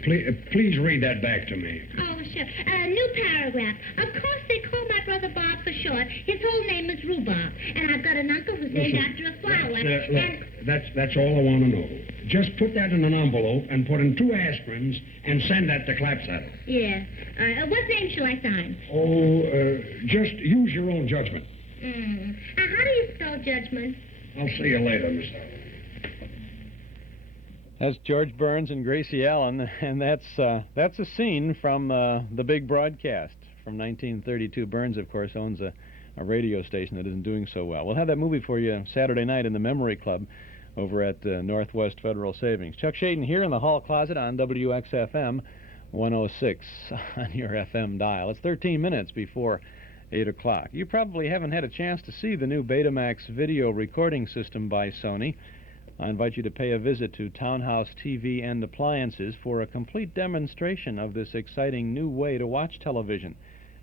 please read that back to me? Oh, sure. New paragraph. Of course, they call my brother Bob for short. His whole name is Rhubarb. And I've got an uncle who's named after a flower. That's all I want to know. Just put that in an envelope and put in 2 aspirins and send that to Clapsaddle. Yeah. What name shall I sign? Oh, just use your own judgment. How do you spell judgment? I'll see you later, Miss Allen. That's George Burns and Gracie Allen, and that's a scene from the big broadcast from 1932. Burns, of course, owns a radio station that isn't doing so well. We'll have that movie for you Saturday night in the Memory Club over at Northwest Federal Savings. Chuck Shaden here in the hall closet on WXFM 106 on your FM dial. It's 13 minutes before 8 o'clock. You probably haven't had a chance to see the new Betamax video recording system by Sony. I invite you to pay a visit to Townhouse TV and Appliances for a complete demonstration of this exciting new way to watch television,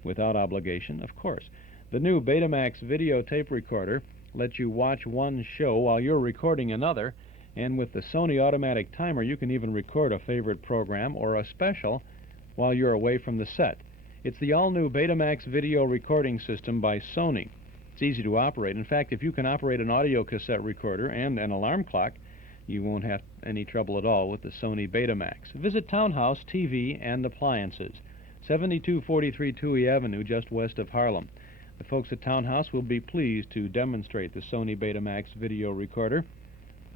without obligation, of course. The new Betamax video tape recorder lets you watch one show while you're recording another, and with the Sony automatic timer, you can even record a favorite program or a special while you're away from the set. It's the all-new Betamax video recording system by Sony. It's easy to operate. In fact, if you can operate an audio cassette recorder and an alarm clock, you won't have any trouble at all with the Sony Betamax. Visit Townhouse TV and Appliances, 7243 Touhy Avenue, just west of Harlem. The folks at Townhouse will be pleased to demonstrate the Sony Betamax video recorder.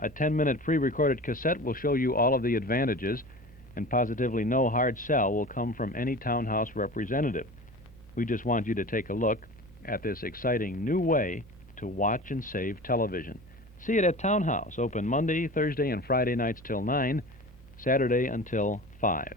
A 10-minute pre-recorded cassette will show you all of the advantages, and positively no hard sell will come from any Townhouse representative. We just want you to take a look at this exciting new way to watch and save television. See it at Townhouse, open Monday, Thursday, and Friday nights till 9, Saturday until 5.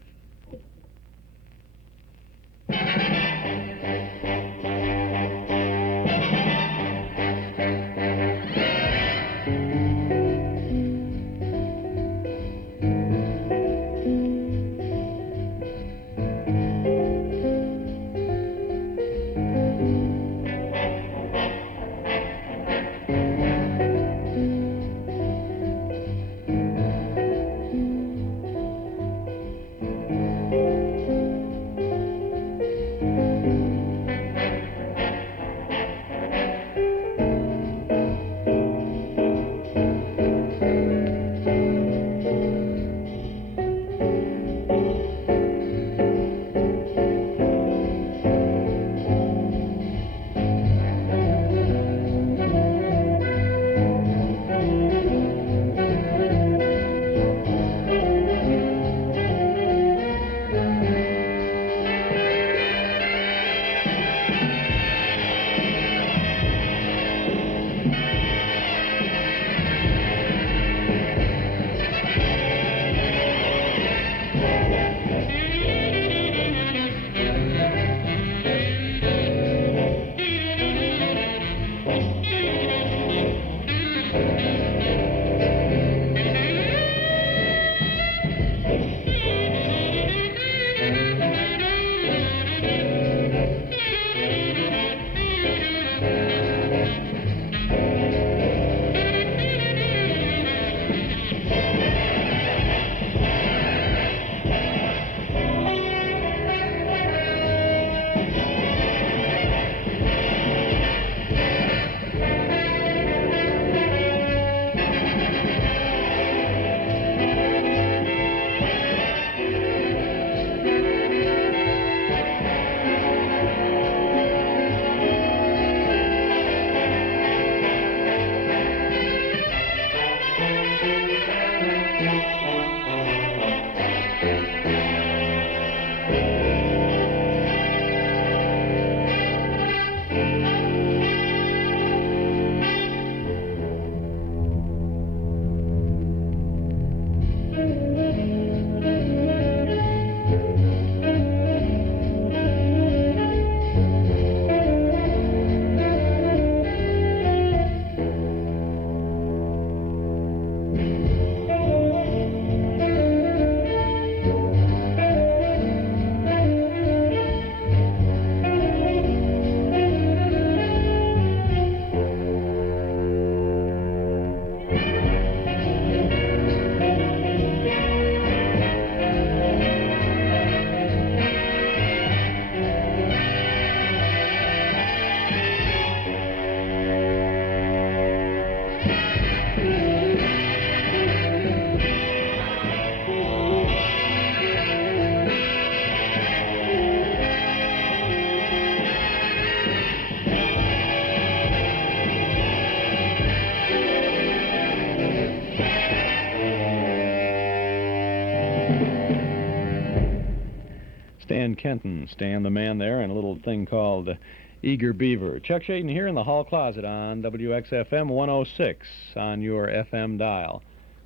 Stan Kenton, Stan the man there, and a little thing called Eager Beaver. Chuck Shaden here in the hall closet on WXFM 106 on your FM dial.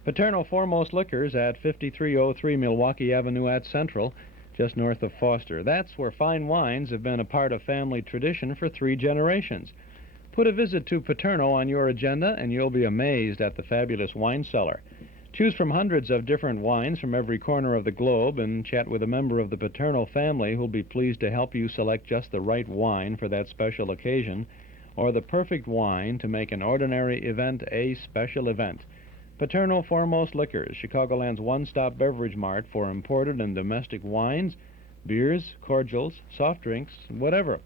Paterno Foremost Liquors at 5303 Milwaukee Avenue at Central, just north of Foster. That's where fine wines have been a part of family tradition for 3 generations. Put a visit to Paterno on your agenda and you'll be amazed at the fabulous wine cellar. Choose from hundreds of different wines from every corner of the globe and chat with a member of the Paterno family who'll be pleased to help you select just the right wine for that special occasion or the perfect wine to make an ordinary event a special event. Paterno Foremost Liquors, Chicagoland's one-stop beverage mart for imported and domestic wines, beers, cordials, soft drinks, whatever.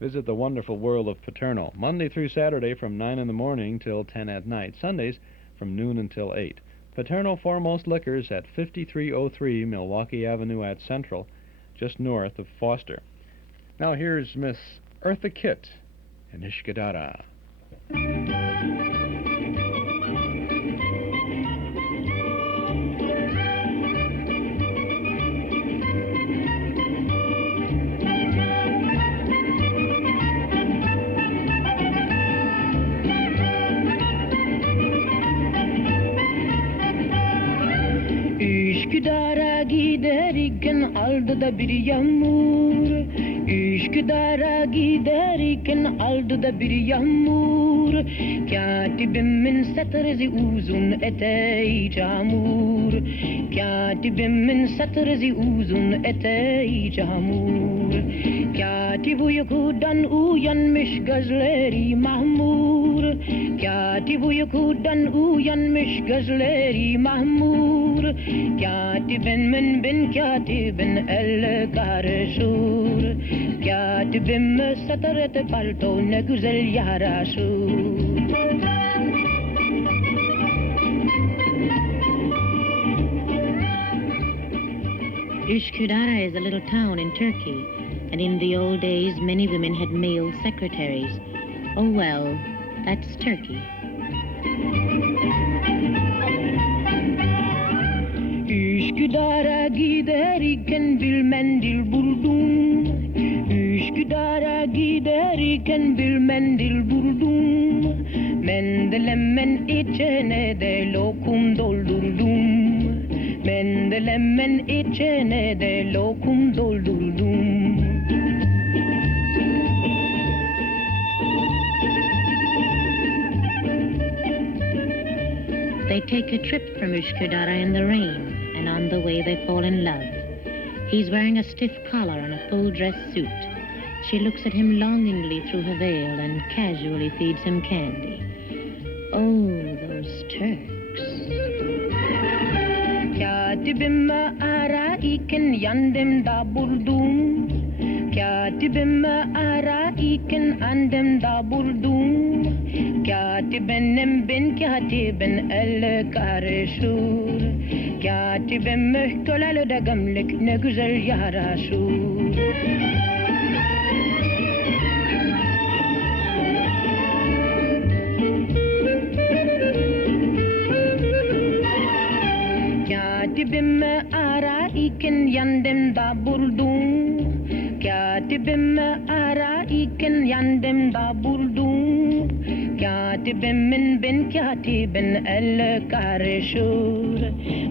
Visit the wonderful world of Paterno, Monday through Saturday from 9 in the morning till 10 at night, Sundays from noon until 8. Paterno Foremost Liquors at 5303 Milwaukee Avenue at Central, just north of Foster. Now here's Miss Eartha Kitt and Ishkadara. Üsküdar'a giderken aldı da bir yağmur. Üsküdar'a giderken aldı da bir yağmur. Katibimin satırızı uzun eteği çamur. Katibimin satırızı uzun eteği çamur. Katip uykudan uyanmış gözleri mahmur. Katip uykudan uyanmış gözleri mahmur. Katibimin bin katibin el karışır. Katibime satır ete palto ne güzel yaraşır. Üsküdar is a little town in Turkey, and in the old days many women had male secretaries. Oh well, that's Turkey. Üsküdar'a giderken bir mendil buldum. Üsküdar'a giderken bir mendil buldum. Mendelemen içine de lokum doldurdum. Mendelemen içine de lokum doldurdum. They take a trip from Ushkudara in the rain, and on the way they fall in love. He's wearing a stiff collar and a full-dress suit. She looks at him longingly through her veil and casually feeds him candy. Oh, those Turks. Katibimma ara iken yandim da buldum. Katibimma ara iken andem da buldum. Katibenim bin katibin el karışur. Katibim mühköleli de gömlek ne güzel yaraşur. Katibimmi ara iken yandım da buldum. Katibimmi ara iken yandım da buldum. Katibimin bin katibin el karışır.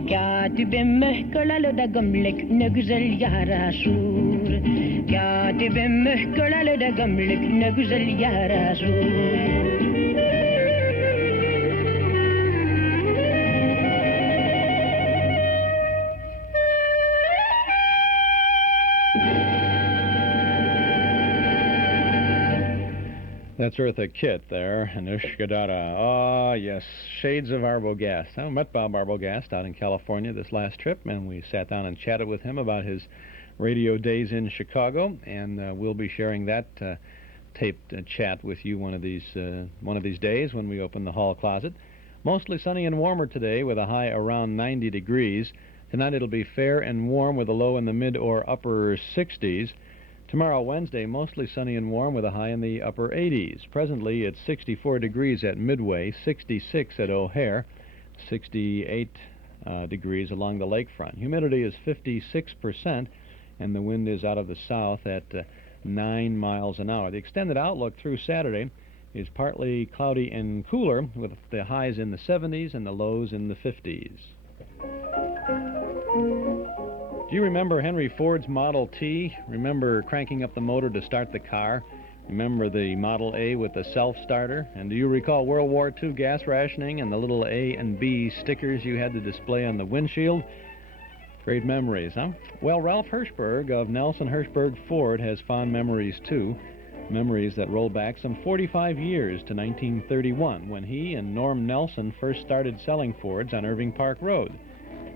Katibim mühköleli de gömlek ne güzel yaraşır. Katibim mühköleli de gömlek ne güzel yaraşır. That's Eartha Kitt there, and Ushkudara. Ah, yes, shades of Arbogast. I met Bob Arbogast out in California this last trip, and we sat down and chatted with him about his radio days in Chicago, and we'll be sharing that taped chat with you one of these days when we open the hall closet. Mostly sunny and warmer today with a high around 90 degrees. Tonight it'll be fair and warm with a low in the mid or upper 60s. Tomorrow, Wednesday, mostly sunny and warm with a high in the upper 80s. Presently, it's 64 degrees at Midway, 66 at O'Hare, 68 degrees along the lakefront. Humidity is 56%, and the wind is out of the south at 9 miles an hour. The extended outlook through Saturday is partly cloudy and cooler, with the highs in the 70s and the lows in the 50s. Do you remember Henry Ford's Model T? Remember cranking up the motor to start the car? Remember the Model A with the self-starter? And do you recall World War II gas rationing and the little A and B stickers you had to display on the windshield? Great memories, huh? Well, Ralph Hirschberg of Nelson Hirschberg Ford has fond memories, too. Memories that roll back some 45 years to 1931, when he and Norm Nelson first started selling Fords on Irving Park Road.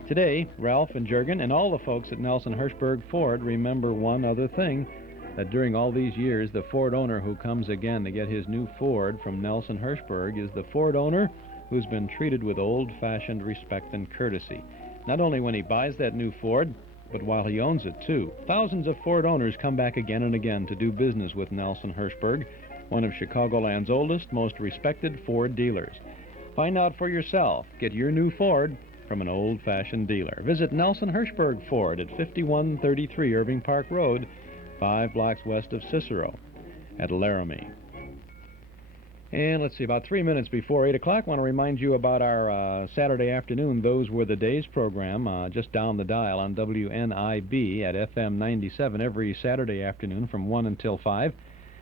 Today, Ralph and Jurgen and all the folks at Nelson Hirschberg Ford remember one other thing, that during all these years, the Ford owner who comes again to get his new Ford from Nelson Hirschberg is the Ford owner who's been treated with old-fashioned respect and courtesy. Not only when he buys that new Ford, but while he owns it, too. Thousands of Ford owners come back again and again to do business with Nelson Hirschberg, one of Chicagoland's oldest, most respected Ford dealers. Find out for yourself. Get your new Ford from an old-fashioned dealer. Visit Nelson Hirschberg Ford at 5133 Irving Park Road, 5 blocks west of Cicero at Laramie. And let's see, about 3 minutes before 8 o'clock, I want to remind you about our Saturday afternoon Those Were the Days program, just down the dial on WNIB at FM 97 every Saturday afternoon from 1 until 5.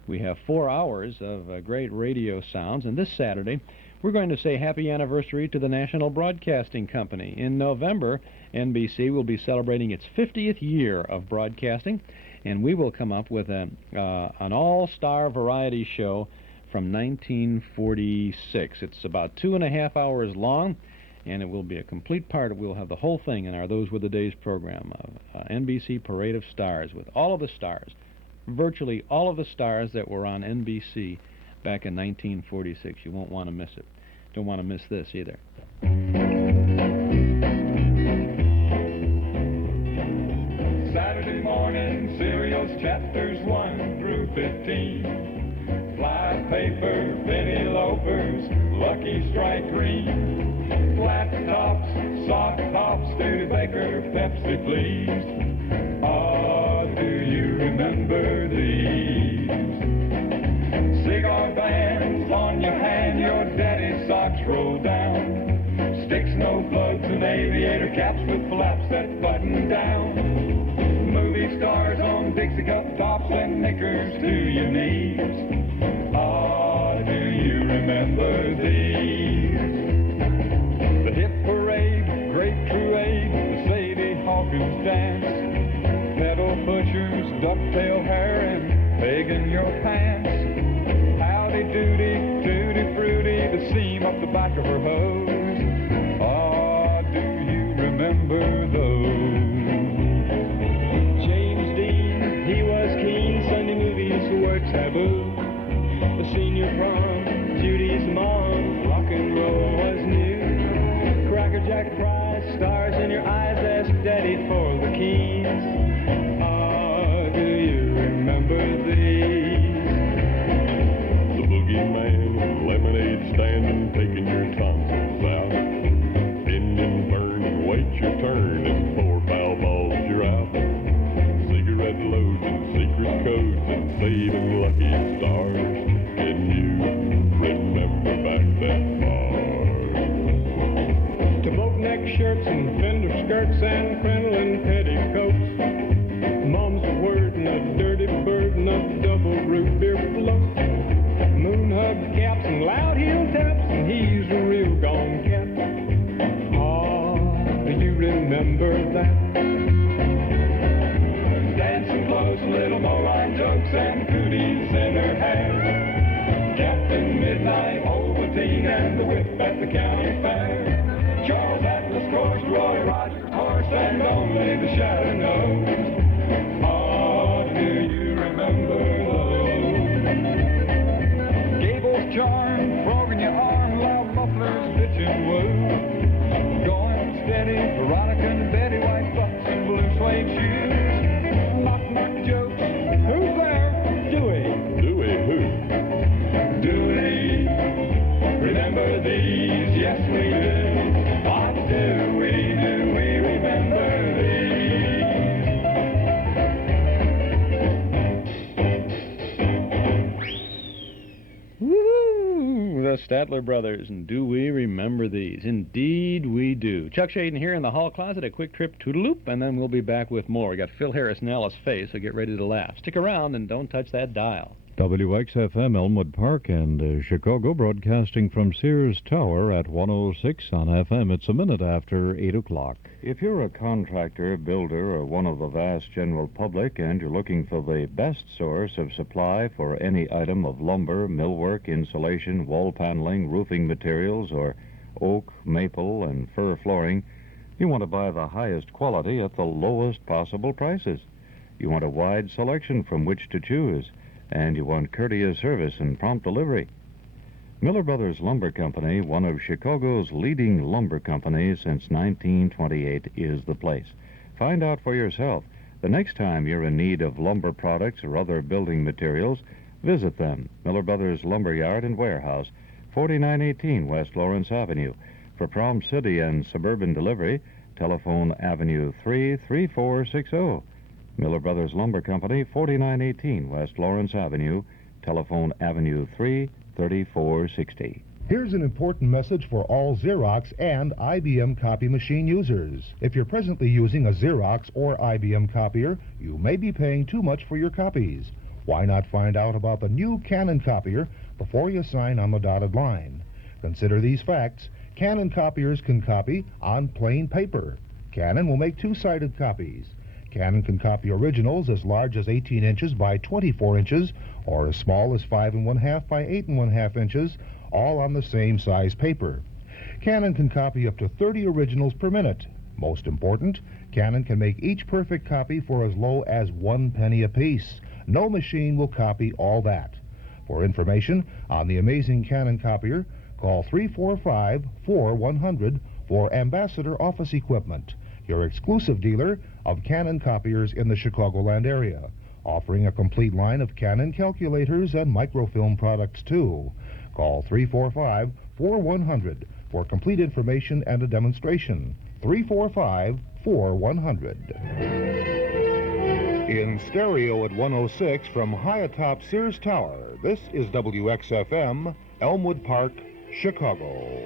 We have 4 hours of great radio sounds, and this Saturday, we're going to say happy anniversary to the National Broadcasting Company. In November, NBC will be celebrating its 50th year of broadcasting, and we will come up with an all-star variety show from 1946. It's about 2.5 hours long, and it will be a complete part. We'll have the whole thing in our Those Were the Days program, NBC Parade of Stars, with all of the stars, virtually all of the stars that were on NBC back in 1946. You won't want to miss it. Don't want to miss this either. Saturday morning serials, chapters 1 through 15. Fly paper, penny loafers, Lucky Strike green. Flat tops, soft tops, Studebaker, Pepsi please. Oh, do you remember these? Cigar bands on your hand, your daddy's socks roll down. Sticks, no plugs, and aviator caps with flaps that button down. Movie stars on Dixie cup tops and knickers to your knees. Oh, do you remember these? The of her hose. Ah, do you remember those? James Dean, he was keen. Sunday movies were taboo. The senior prom, Judy's mom, rock and roll was new. Cracker Jack fries, stars in your eyes, ask Daddy for the keys. Ah, do you remember these? The boogeyman, lemonade standing, taking your tonsils out. Indian burn and wait your turn, and 4 foul balls you're out. Cigarette loads and secret codes and saving lucky stars. Can you remember back that far? To boat neck shirts and fender skirts and crinoline petticoats. Mom's word and a dirty bird and a double root beer float. Moon hug caps and loud heel taps, and he's a real gone cat. Ah, do you remember that? Dancing clothes, little bowline jokes, and cooties in her hair. Captain Midnight, Ovaltine, and the whip at the county fair. Charles Atlas course, Roy Rogers horse, and only the shadow knows. Ah, do you remember those? Gable's charm, frog in your arm, loud mufflers, pitch and woo. Going steady, Veronica and Betty, white bucks and blue suede shoes. Knock-knock jokes, who's there? Dewey. Dewey who? Dewey, remember these? Yes, we do. What do we remember these? Woo! The Statler Brothers, and do we remember these? Indeed we do. Chuck Shaden here in the hall closet, a quick trip toodaloop, and then we'll be back with more. We got Phil Harris and Alice Faye, so get ready to laugh. Stick around and don't touch that dial. WXFM Elmwood Park and Chicago, broadcasting from Sears Tower at 106 on FM. It's a minute after 8 o'clock. If you're a contractor, builder, or one of the vast general public, and you're looking for the best source of supply for any item of lumber, millwork, insulation, wall paneling, roofing materials, or oak, maple, and fir flooring, you want to buy the highest quality at the lowest possible prices. You want a wide selection from which to choose, and you want courteous service and prompt delivery. Miller Brothers Lumber Company, one of Chicago's leading lumber companies since 1928, is the place. Find out for yourself. The next time you're in need of lumber products or other building materials, visit them. Miller Brothers Lumber Yard and Warehouse, 4918 West Lawrence Avenue. For prompt city and suburban delivery, telephone Avenue 33460. Miller Brothers Lumber Company, 4918 West Lawrence Avenue, telephone Avenue 33460. Here's an important message for all Xerox and IBM copy machine users. If you're presently using a Xerox or IBM copier, you may be paying too much for your copies. Why not find out about the new Canon copier before you sign on the dotted line? Consider these facts. Canon copiers can copy on plain paper. Canon will make two-sided copies. Canon can copy originals as large as 18 inches by 24 inches or as small as 5 1/2 by 8 1/2 inches, all on the same size paper. Canon can copy up to 30 originals per minute. Most important, Canon can make each perfect copy for as low as 1 penny apiece. No machine will copy all that. For information on the amazing Canon copier, call 345-4100 for Ambassador Office Equipment, your exclusive dealer of Canon copiers in the Chicagoland area, offering a complete line of Canon calculators and microfilm products too. Call 345-4100 for complete information and a demonstration. 345-4100. In stereo at 106 from high atop Sears Tower, this is WXFM, Elmwood Park, Chicago.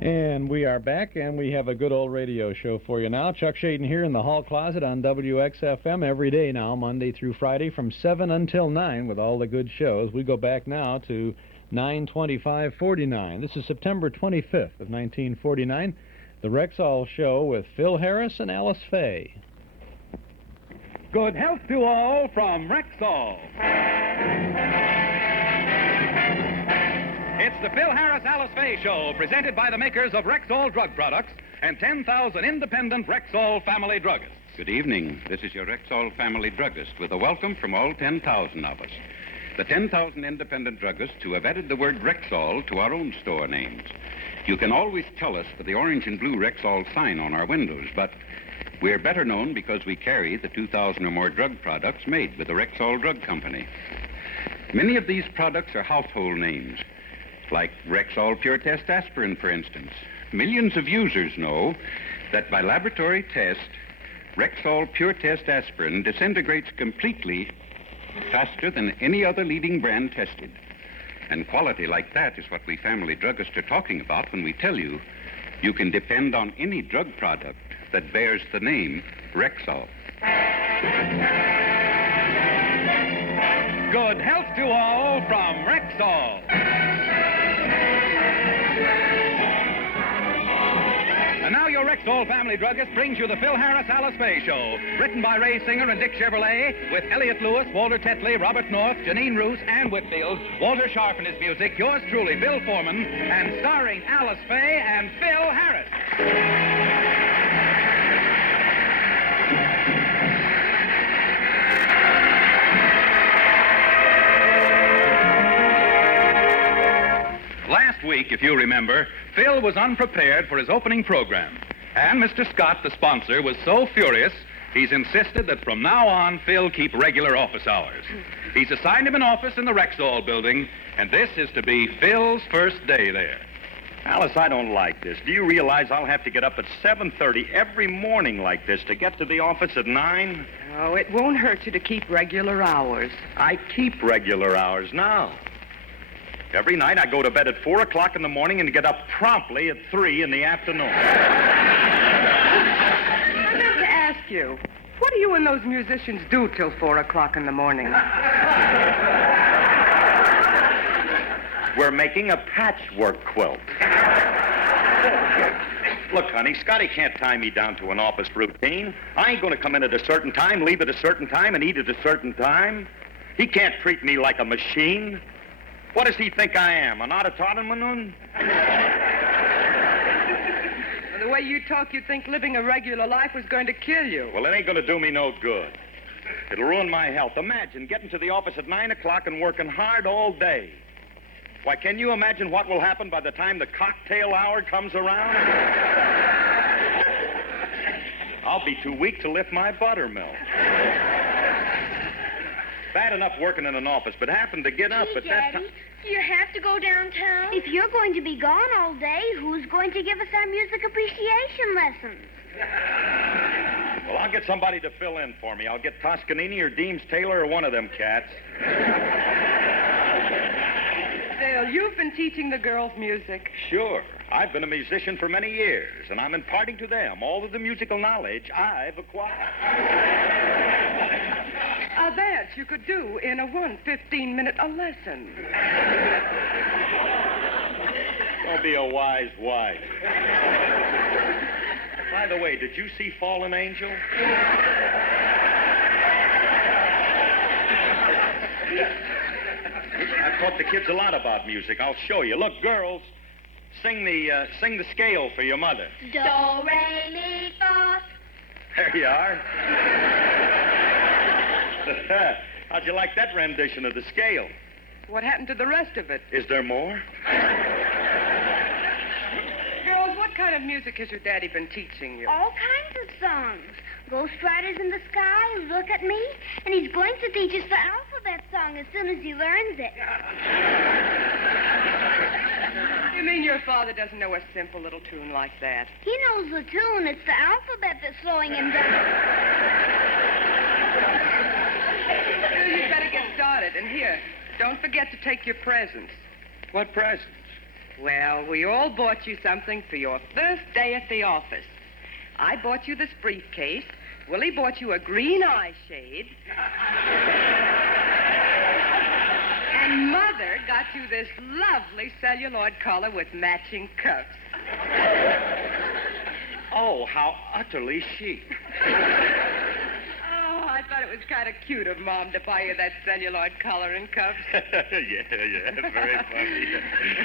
And we are back, and we have a good old radio show for you now. Chuck Shaden here in the hall closet on WXFM every day now, Monday through Friday from 7 until 9 with all the good shows. We go back now to 9/25/49. This is September 25th of 1949. The Rexall Show with Phil Harris and Alice Faye. Good health to all from Rexall. It's the Phil Harris Alice Faye Show, presented by the makers of Rexall drug products and 10,000 independent Rexall family druggists. Good evening. This is your Rexall family druggist with a welcome from all 10,000 of us. The 10,000 independent druggists who have added the word Rexall to our own store names. You can always tell us for the orange and blue Rexall sign on our windows, but we're better known because we carry the 2,000 or more drug products made with the Rexall Drug Company. Many of these products are household names, like Rexall Pure Test Aspirin, for instance. Millions of users know that by laboratory test, Rexall Pure Test Aspirin disintegrates completely faster than any other leading brand tested. And quality like that is what we family druggists are talking about when we tell you you can depend on any drug product that bears the name Rexall. Good health to all from Rexall. And now your Rexall family druggist brings you the Phil Harris Alice Faye Show, written by Ray Singer and Dick Chevrolet, with Elliott Lewis, Walter Tetley, Robert North, Janine Roos, Ann Whitfield, Walter Sharp and his music, yours truly, Bill Foreman, and starring Alice Faye and Phil Harris. Last week, if you remember, Phil was unprepared for his opening program. And Mr. Scott, the sponsor, was so furious, he's insisted that from now on, Phil keep regular office hours. He's assigned him an office in the Rexall building, and this is to be Phil's first day there. Alice, I don't like this. Do you realize I'll have to get up at 7:30 every morning like this to get to the office at 9? Oh, it won't hurt you to keep regular hours. I keep regular hours now. Every night I go to bed at 4 o'clock in the morning and get up promptly at 3 in the afternoon. I meant to ask you, what do you and those musicians do till 4 o'clock in the morning? We're making a patchwork quilt. Look, honey, Scotty can't tie me down to an office routine. I ain't going to come in at a certain time, leave at a certain time, and eat at a certain time. He can't treat me like a machine. What does he think I am, an automaton? The way you talk, you'd think living a regular life was going to kill you. Well, it ain't going to do me no good. It'll ruin my health. Imagine getting to the office at 9 o'clock and working hard all day. Why, can you imagine what will happen by the time the cocktail hour comes around? I'll be too weak to lift my buttermilk. Bad enough working in an office, but happened to get up at that time. Do you have to go downtown? If you're going to be gone all day, who's going to give us our music appreciation lessons? Well, I'll get somebody to fill in for me. I'll get Toscanini or Deems Taylor or one of them cats. Dale, you've been teaching the girls music. Sure. I've been a musician for many years, and I'm imparting to them all of the musical knowledge I've acquired. That you could do in a 15-minute lesson. Don't be a wise wife. By the way, did you see Fallen Angel? I've taught the kids a lot about music. I'll show you. Look, girls, sing the scale for your mother. Do, re, mi, fa. There you are. How'd you like that rendition of the scale? What happened to the rest of it? Is there more? Girls, what kind of music has your daddy been teaching you? All kinds of songs. Ghost Riders in the Sky, Look at Me, and he's going to teach us the alphabet song as soon as he learns it. You mean your father doesn't know a simple little tune like that? He knows the tune. It's the alphabet that's slowing him down. Well, you'd better get started. And here, don't forget to take your presents. What presents? Well, we all bought you something for your first day at the office. I bought you this briefcase. Willie bought you a green eye shade. And Mother got you this lovely celluloid collar with matching cuffs. Oh, how utterly chic. Oh, I thought it kind of cute of Mom to buy you that celluloid collar and cuffs. yeah, very funny.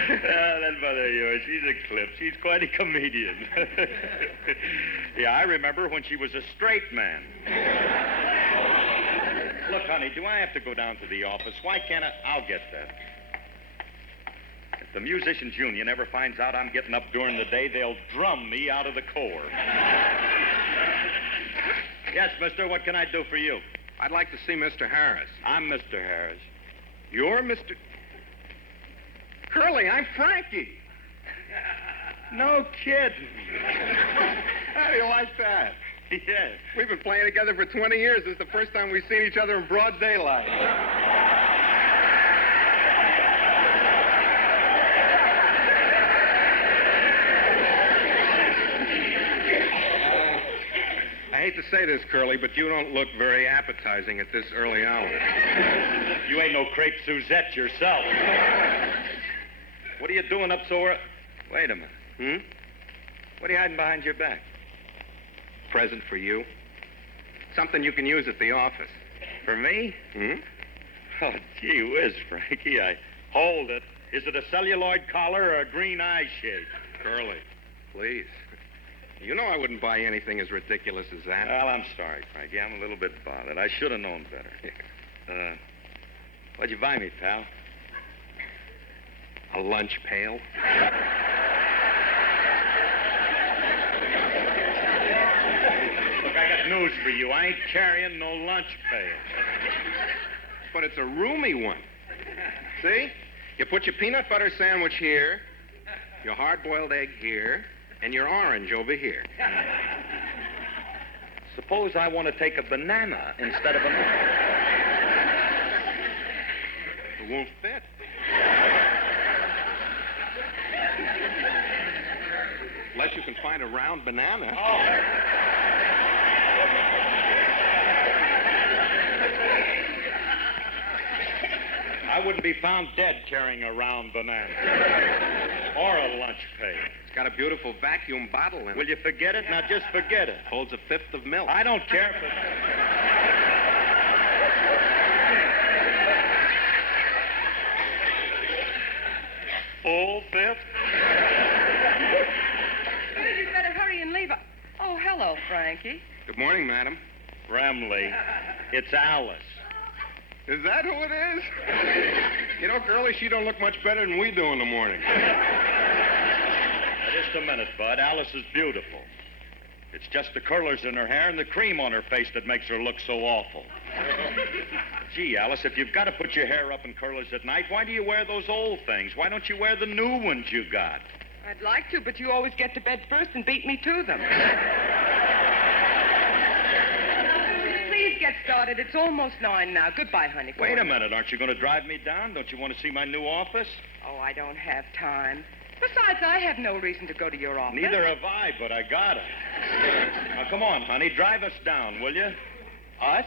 That mother of yours, she's a clip. She's quite a comedian. Yeah, I remember when she was a straight man. Look, honey, do I have to go down to the office? Why can't I? I'll get that. If the Musicians Union ever finds out I'm getting up during the day, they'll drum me out of the Corps. Yes, mister, what can I do for you? I'd like to see Mr. Harris. I'm Mr. Harris. You're Mr. Curly, I'm Frankie. No kidding. How do you like that? Yeah. We've been playing together for 20 years. This is the first time we've seen each other in broad daylight. I hate to say this, Curly, but you don't look very appetizing at this early hour. You ain't no crepe Suzette yourself. What are you doing up so early? Wait a minute. What are you hiding behind your back? Present for you. Something you can use at the office. For me? Oh, gee whiz, Frankie. Hold it. Is it a celluloid collar or a green eye shade? Curly, please. You know I wouldn't buy anything as ridiculous as that. Well, I'm sorry, Frankie. I'm a little bit bothered. I should have known better. What'd you buy me, pal? A lunch pail. Look, I got news for you. I ain't carrying no lunch pail. But it's a roomy one. See? You put your peanut butter sandwich here, your hard-boiled egg here, and your orange over here. Suppose I want to take a banana instead of an orange. It won't fit. Unless you can find a round banana. I wouldn't be found dead carrying a round banana. Or a lunch pail. It's got a beautiful vacuum bottle in it. Will you forget it? Now just forget it. Holds a fifth of milk. I don't care for full fifth? You better hurry and leave. Oh, hello, Frankie. Good morning, madam. Remley, it's Alice. Is that who it is? You know, Curly, she don't look much better than we do in the morning. Now, just a minute, Bud. Alice is beautiful. It's just the curlers in her hair and the cream on her face that makes her look so awful. Gee, Alice, if you've got to put your hair up in curlers at night, why do you wear those old things? Why don't you wear the new ones you got? I'd like to, but you always get to bed first and beat me to them. Please get started. It's almost 9 now. Goodbye, honey. Wait a minute. Aren't you going to drive me down? Don't you want to see my new office? Oh, I don't have time. Besides, I have no reason to go to your office. Neither have I, but I gotta. Now, come on, honey. Drive us down, will you? Us?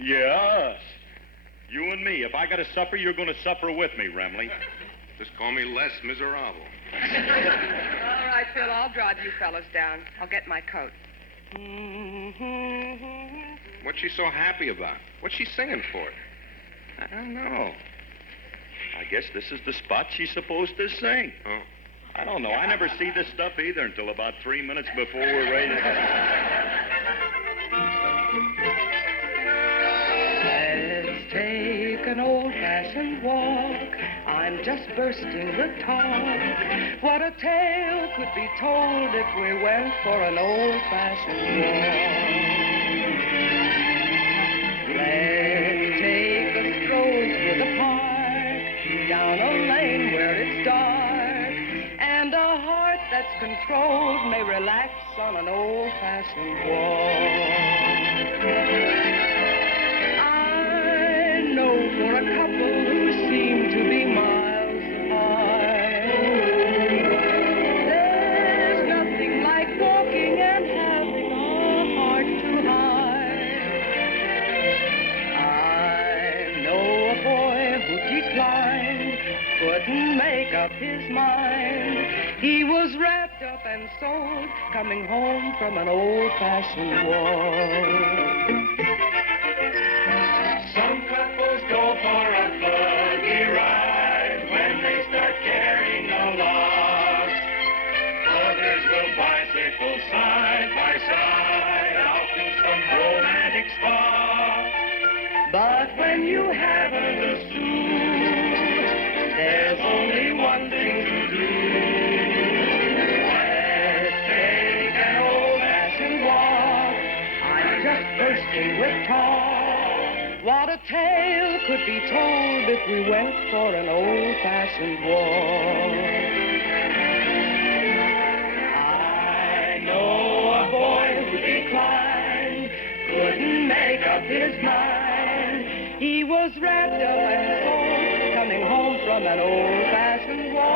Yeah, us. You and me. If I got to suffer, you're going to suffer with me, Remley. Just call me Les Miserable. All right, Phil. I'll drive you fellas down. I'll get my coat. What's she so happy about? What's she singing for? I don't know. I guess this is the spot she's supposed to sing. Oh. I don't know. I never see this stuff either until about 3 minutes before we're ready to go. Let's take an old-fashioned walk. I'm just bursting with talk. What a tale could be told if we went for an old-fashioned walk. Let's take a stroll through the park, down a lane where it's dark, and a heart that's controlled may relax on an old-fashioned walk. I know for a couple who seem to be miles apart, there's nothing like walking and having a heart to heart. I know a boy who declined, couldn't make up his mind. He was wrapped up and sold, coming home from an old-fashioned walk. But when you haven't a sou, there's only one thing to do. Let's take an old-fashioned walk. I'm just bursting with talk. What a tale could be told if we went for an old-fashioned walk. I know a boy who declined, couldn't make up his mind. He was wrapped up and sold, coming home from an old-fashioned walk.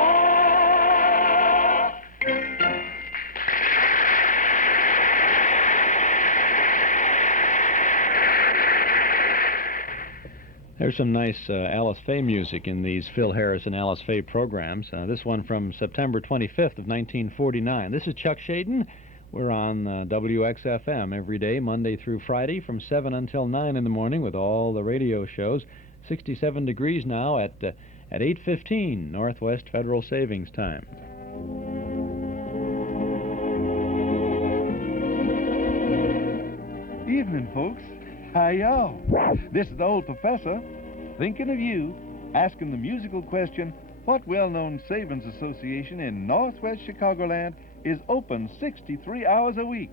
There's some nice Alice Faye music in these Phil Harris and Alice Faye programs. This one from September 25th of 1949. This is Chuck Shaden. We're on WXFM every day, Monday through Friday, from 7 until 9 in the morning with all the radio shows. 67 degrees now at 8:15 Northwest Federal Savings Time. Evening, folks. How y'all? This is the old professor, thinking of you, asking the musical question, what well-known savings association in Northwest Chicagoland is open 63 hours a week?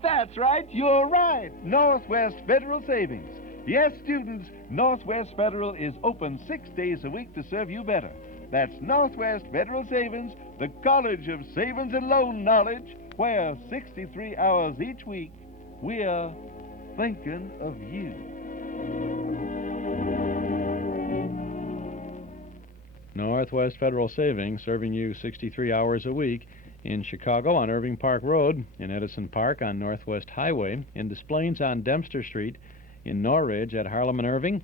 That's right, you're right, Northwest Federal Savings. Yes, students, Northwest Federal is open 6 days a week to serve you better. That's Northwest Federal Savings, the College of Savings and Loan Knowledge, where 63 hours each week, we're thinking of you. Northwest Federal Savings, serving you 63 hours a week in Chicago on Irving Park Road, in Edison Park on Northwest Highway, in Des Plaines on Dempster Street, in Norridge at Harlem and Irving,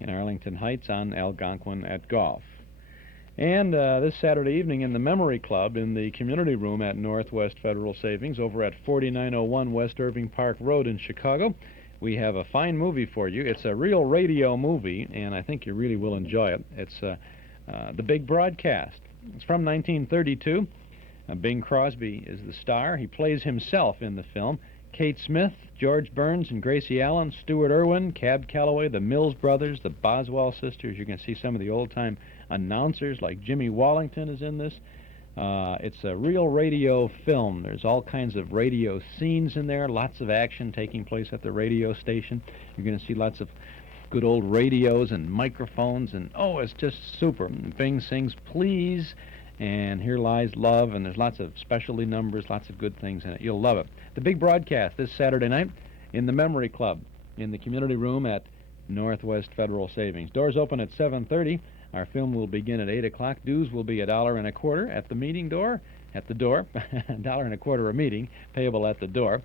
in Arlington Heights on Algonquin at Gulf. And this Saturday evening in the Memory Club in the community room at Northwest Federal Savings over at 4901 West Irving Park Road in Chicago, we have a fine movie for you. It's a real radio movie, and I think you really will enjoy it. It's The Big Broadcast. It's from 1932. Bing Crosby is the star. He plays himself in the film. Kate Smith, George Burns and Gracie Allen, Stuart Irwin, Cab Calloway, the Mills Brothers, the Boswell sisters. You can see some of the old-time announcers like Jimmy Wallington is in this. It's a real radio film. There's all kinds of radio scenes in there, lots of action taking place at the radio station. You're going to see lots of good old radios and microphones, and oh, it's just super. And Bing sings Please, and Here Lies Love, and there's lots of specialty numbers, lots of good things in it. You'll love it. The Big Broadcast this Saturday night in the Memory Club in the community room at Northwest Federal Savings. Doors open at 7:30. Our film will begin at 8 o'clock. Dues will be $1.25 at the meeting door, at the door, $1.25 a meeting, payable at the door.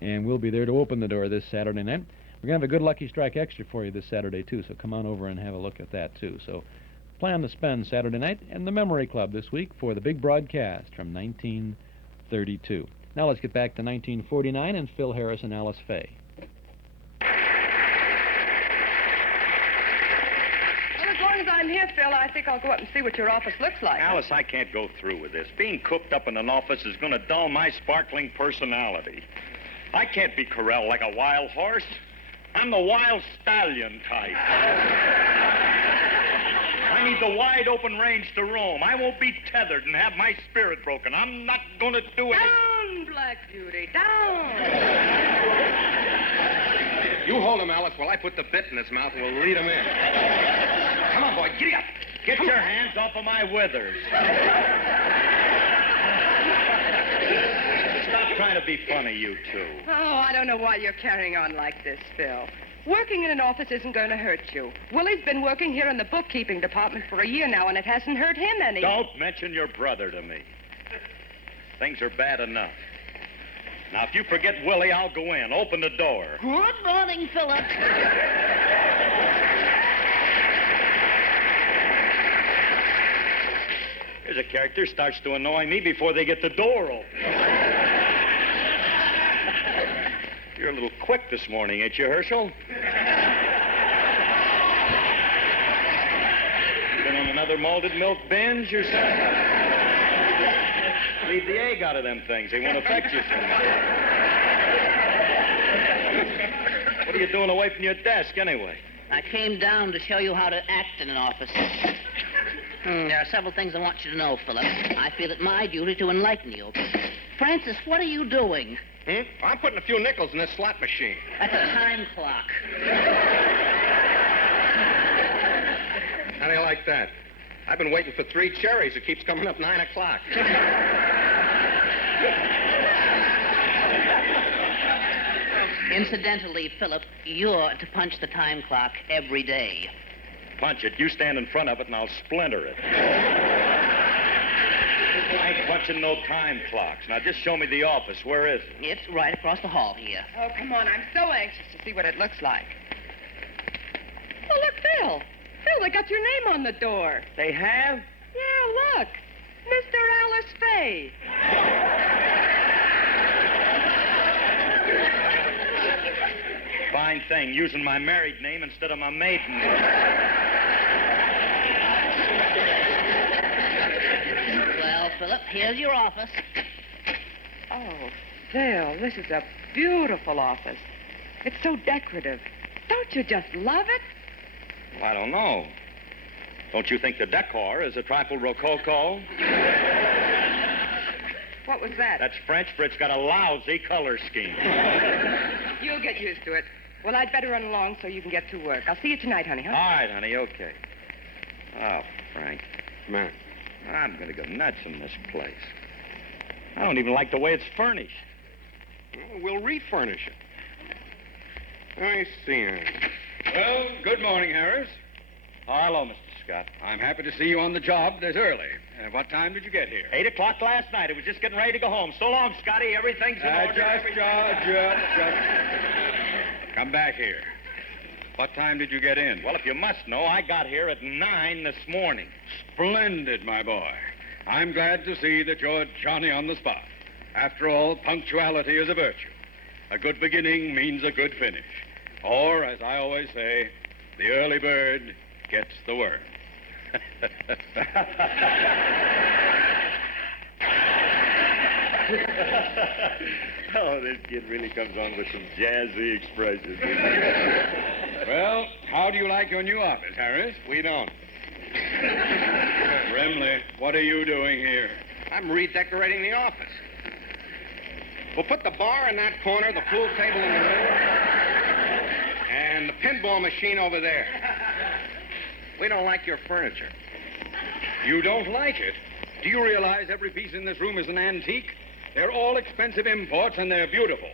And we'll be there to open the door this Saturday night. We're going to have a good Lucky Strike Extra for you this Saturday, too, so come on over and have a look at that, too. So plan to spend Saturday night in the Memory Club this week for the Big Broadcast from 1932. Now let's get back to 1949 and Phil Harris and Alice Faye. Well, as long as I'm here, Phil, I think I'll go up and see what your office looks like. Alice, I can't go through with this. Being cooped up in an office is going to dull my sparkling personality. I can't be corralled like a wild horse. I'm the wild stallion type. I need the wide open range to roam. I won't be tethered and have my spirit broken. I'm not going to do it. Down, Black Beauty, down. You hold him, Alice, while I put the bit in his mouth and we'll lead him in. Come on, boy, giddy up. Get your hands off of my withers. Stop trying to be funny, you two. Oh, I don't know why you're carrying on like this, Phil. Working in an office isn't going to hurt you. Willie's been working here in the bookkeeping department for a year now, and it hasn't hurt him any. Don't mention your brother to me. Things are bad enough. Now, if you forget Willie, I'll go in. Open the door. Good morning, Philip. Here's a character starts to annoy me before they get the door open. You're a little quick this morning, ain't you, Herschel? Been on another malted milk binge or something? Leave the egg out of them things. They won't affect you so much. What are you doing away from your desk, anyway? I came down to show you how to act in an office. There are several things I want you to know, Philip. I feel it my duty to enlighten you. Francis, what are you doing? I'm putting a few nickels in this slot machine. That's a time clock. How do you like that? I've been waiting for 3 cherries. It keeps coming up 9 o'clock. Incidentally, Philip, you're to punch the time clock every day. Punch it. You stand in front of it and I'll splinter it. I ain't punching no time clocks. Now, just show me the office. Where is it? It's right across the hall here. Oh, come on. I'm so anxious to see what it looks like. Oh, look, Phil. Phil, they got your name on the door. They have? Yeah, look. Mr. Alice FAYE. Fine thing, using my married name instead of my maiden name. Well, Philip, here's your office. Oh, Phil, this is a beautiful office. It's so decorative. Don't you just love it? Well, I don't know. Don't you think the decor is a trifle rococo? What was that? That's French for it's got a lousy color scheme. You'll get used to it. Well, I'd better run along so you can get to work. I'll see you tonight, honey, huh? All right, honey, okay. Oh, Frank. Man. I'm going to go nuts in this place. I don't even like the way it's furnished. Well, we'll refurnish it. I see. Well, good morning, Harris. Hello, Mr. Scott. I'm happy to see you on the job this early. What time did you get here? 8 o'clock last night. I was just getting ready to go home. So long, Scotty. Everything's in order. Just. Come back here. What time did you get in? Well, if you must know, I got here at 9 this morning. Splendid, my boy. I'm glad to see that you're Johnny on the spot. After all, punctuality is a virtue. A good beginning means a good finish. Or, as I always say, the early bird gets the worm. Oh, this kid really comes on with some jazzy expressions. Well, how do you like your new office, Harris? We don't. Remley, what are you doing here? I'm redecorating the office. We'll put the bar in that corner, the pool table in the middle, and the pinball machine over there. We don't like your furniture. You don't like it? Do you realize every piece in this room is an antique? They're all expensive imports, and they're beautiful.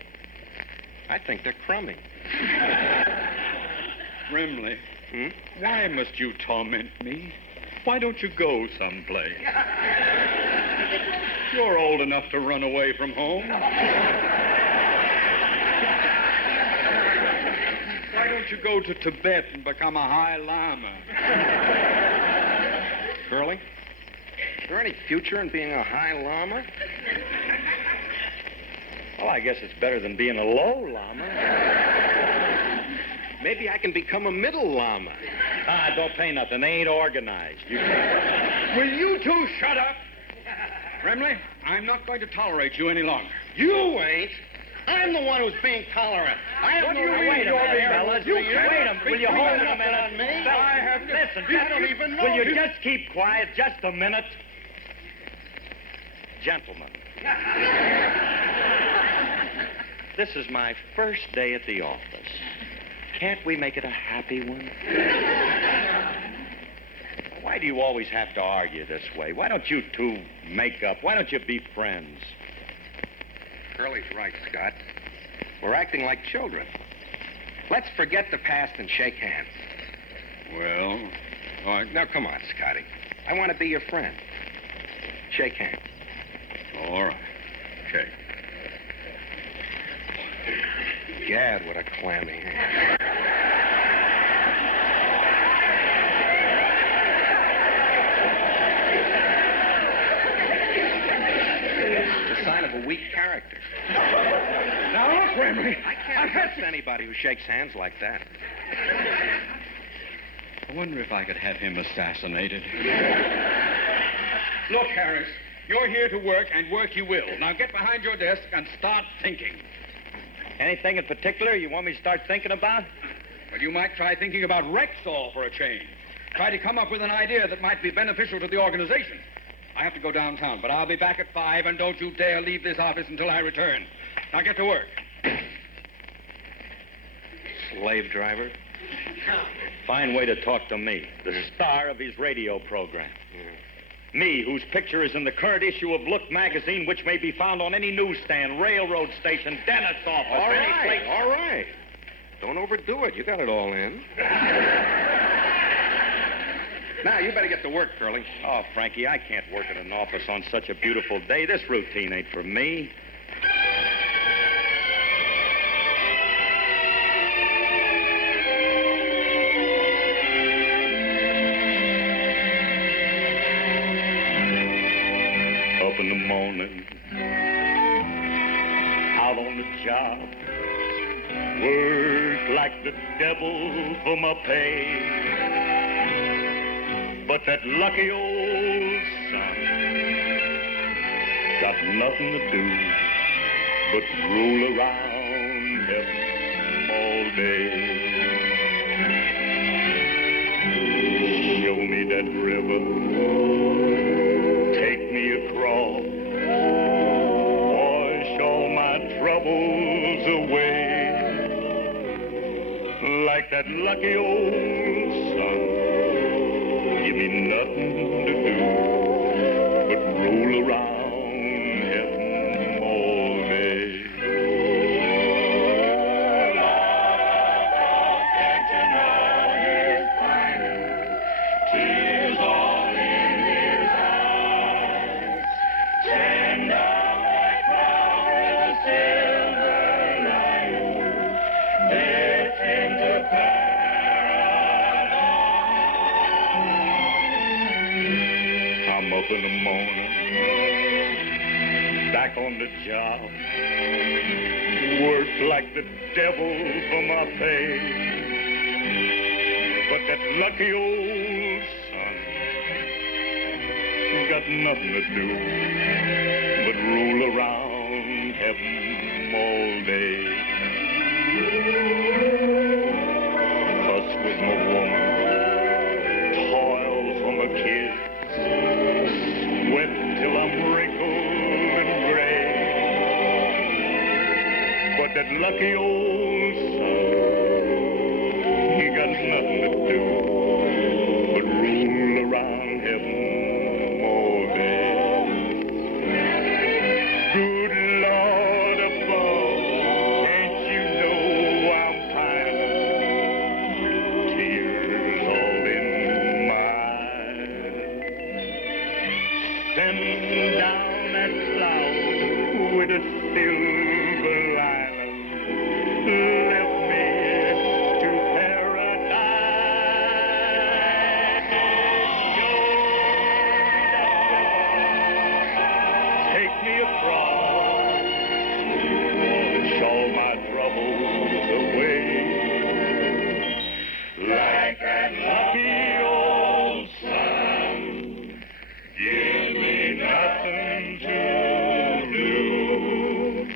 I think they're crummy. Remley, why must you torment me? Why don't you go someplace? You're old enough to run away from home. Why don't you go to Tibet and become a High Lama? Curly, is there any future in being a High Lama? Well, I guess it's better than being a low llama. Maybe I can become a middle llama. Don't pay nothing. They ain't organized. You can't. Will you two shut up? Remley, I'm not going to tolerate you any longer. You ain't. I'm the one who's being tolerant. I have What no do you right mean, to fellas? You Wait a minute. Will you hold it a minute? on me? I have listen. You don't even know. Will you just keep quiet just a minute? Gentlemen. This is my first day at the office. Can't we make it a happy one? Why do you always have to argue this way? Why don't you two make up? Why don't you be friends? Curly's right, Scott. We're acting like children. Let's forget the past and shake hands. Well, all right. Now, come on, Scotty. I want to be your friend. Shake hands. All right. Okay. Gad, what a clammy hand. It's a sign of a weak character. Now, look, Remley. I can't trust anybody who shakes hands like that. I wonder if I could have him assassinated. Look, Harris, you're here to work, and work you will. Now get behind your desk and start thinking. Anything in particular you want me to start thinking about? Well, you might try thinking about Rexall for a change. Try to come up with an idea that might be beneficial to the organization. I have to go downtown, but I'll be back at 5, and don't you dare leave this office until I return. Now get to work. Slave driver? Fine way to talk to me, the star of his radio program. Me, whose picture is in the current issue of Look magazine, which may be found on any newsstand, railroad station, dentist's office, All any right, place. all right. Don't overdo it. You got it all in. Now, you better get to work, Curly. Oh, Frankie, I can't work at an office on such a beautiful day. This routine ain't for me. Up in the morning, out on the job, work like the devil for my pay. But that lucky old sun got nothing to do but roll around heaven all day. Show me that river, take me across, wash all my troubles away. Like that lucky old sun, give me nothing to do but roll around heaven all day. Can't you know he's finer? Tears all in his eyes. Send down that cloud with a silver lining. It's into I'm up in the morning, back on the job, work like the devil for my pay. But that lucky old sun got nothing to do but roll around heaven all day. Fuss with my woman, toil for my kids, sweat till I'm wrinkled and gray. But that lucky old sun, he got nothing to do but roll around heaven all day. Good Lord above, can't you know I'm pining? Tears all in my send down that cloud with a silver lining. Lift me to paradise. Take me across, wash all my troubles away. Like that lucky old sun, give me nothing to do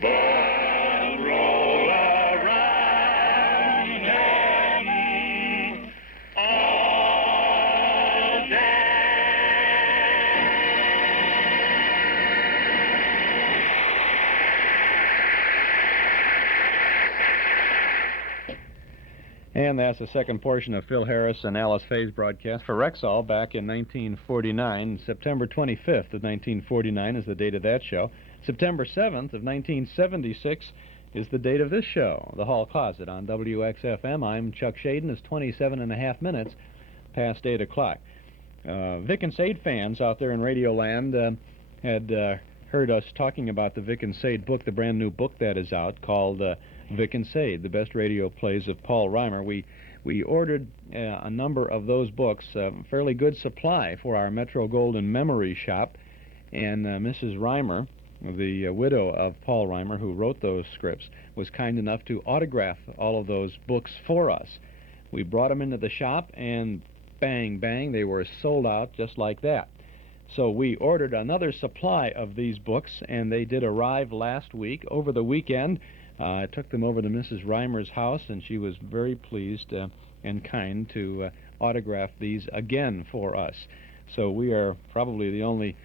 but roll around heaven all day. And that's the second portion of Phil Harris and Alice Faye's broadcast for Rexall back in 1949. September 25th of 1949 is the date of that show. September 7th of 1976 is the date of this show, The Hall Closet on WXFM. I'm Chuck Shaden. It's 27.5 minutes past 8 o'clock. Vic and Sade fans out there in Radio Land had heard us talking about the Vic and Sade book, the brand new book that is out called Vic and Sade, the best radio plays of Paul Reimer. We ordered a number of those books, fairly good supply for our Metro-Goldwyn Memory Shop, and Mrs. Reimer, the widow of Paul Reimer, who wrote those scripts, was kind enough to autograph all of those books for us. We brought them into the shop, and bang, bang, they were sold out just like that. So we ordered another supply of these books, and they did arrive last week. Over the weekend, I took them over to Mrs. Reimer's house, and she was very pleased and kind to autograph these again for us. So we are probably the only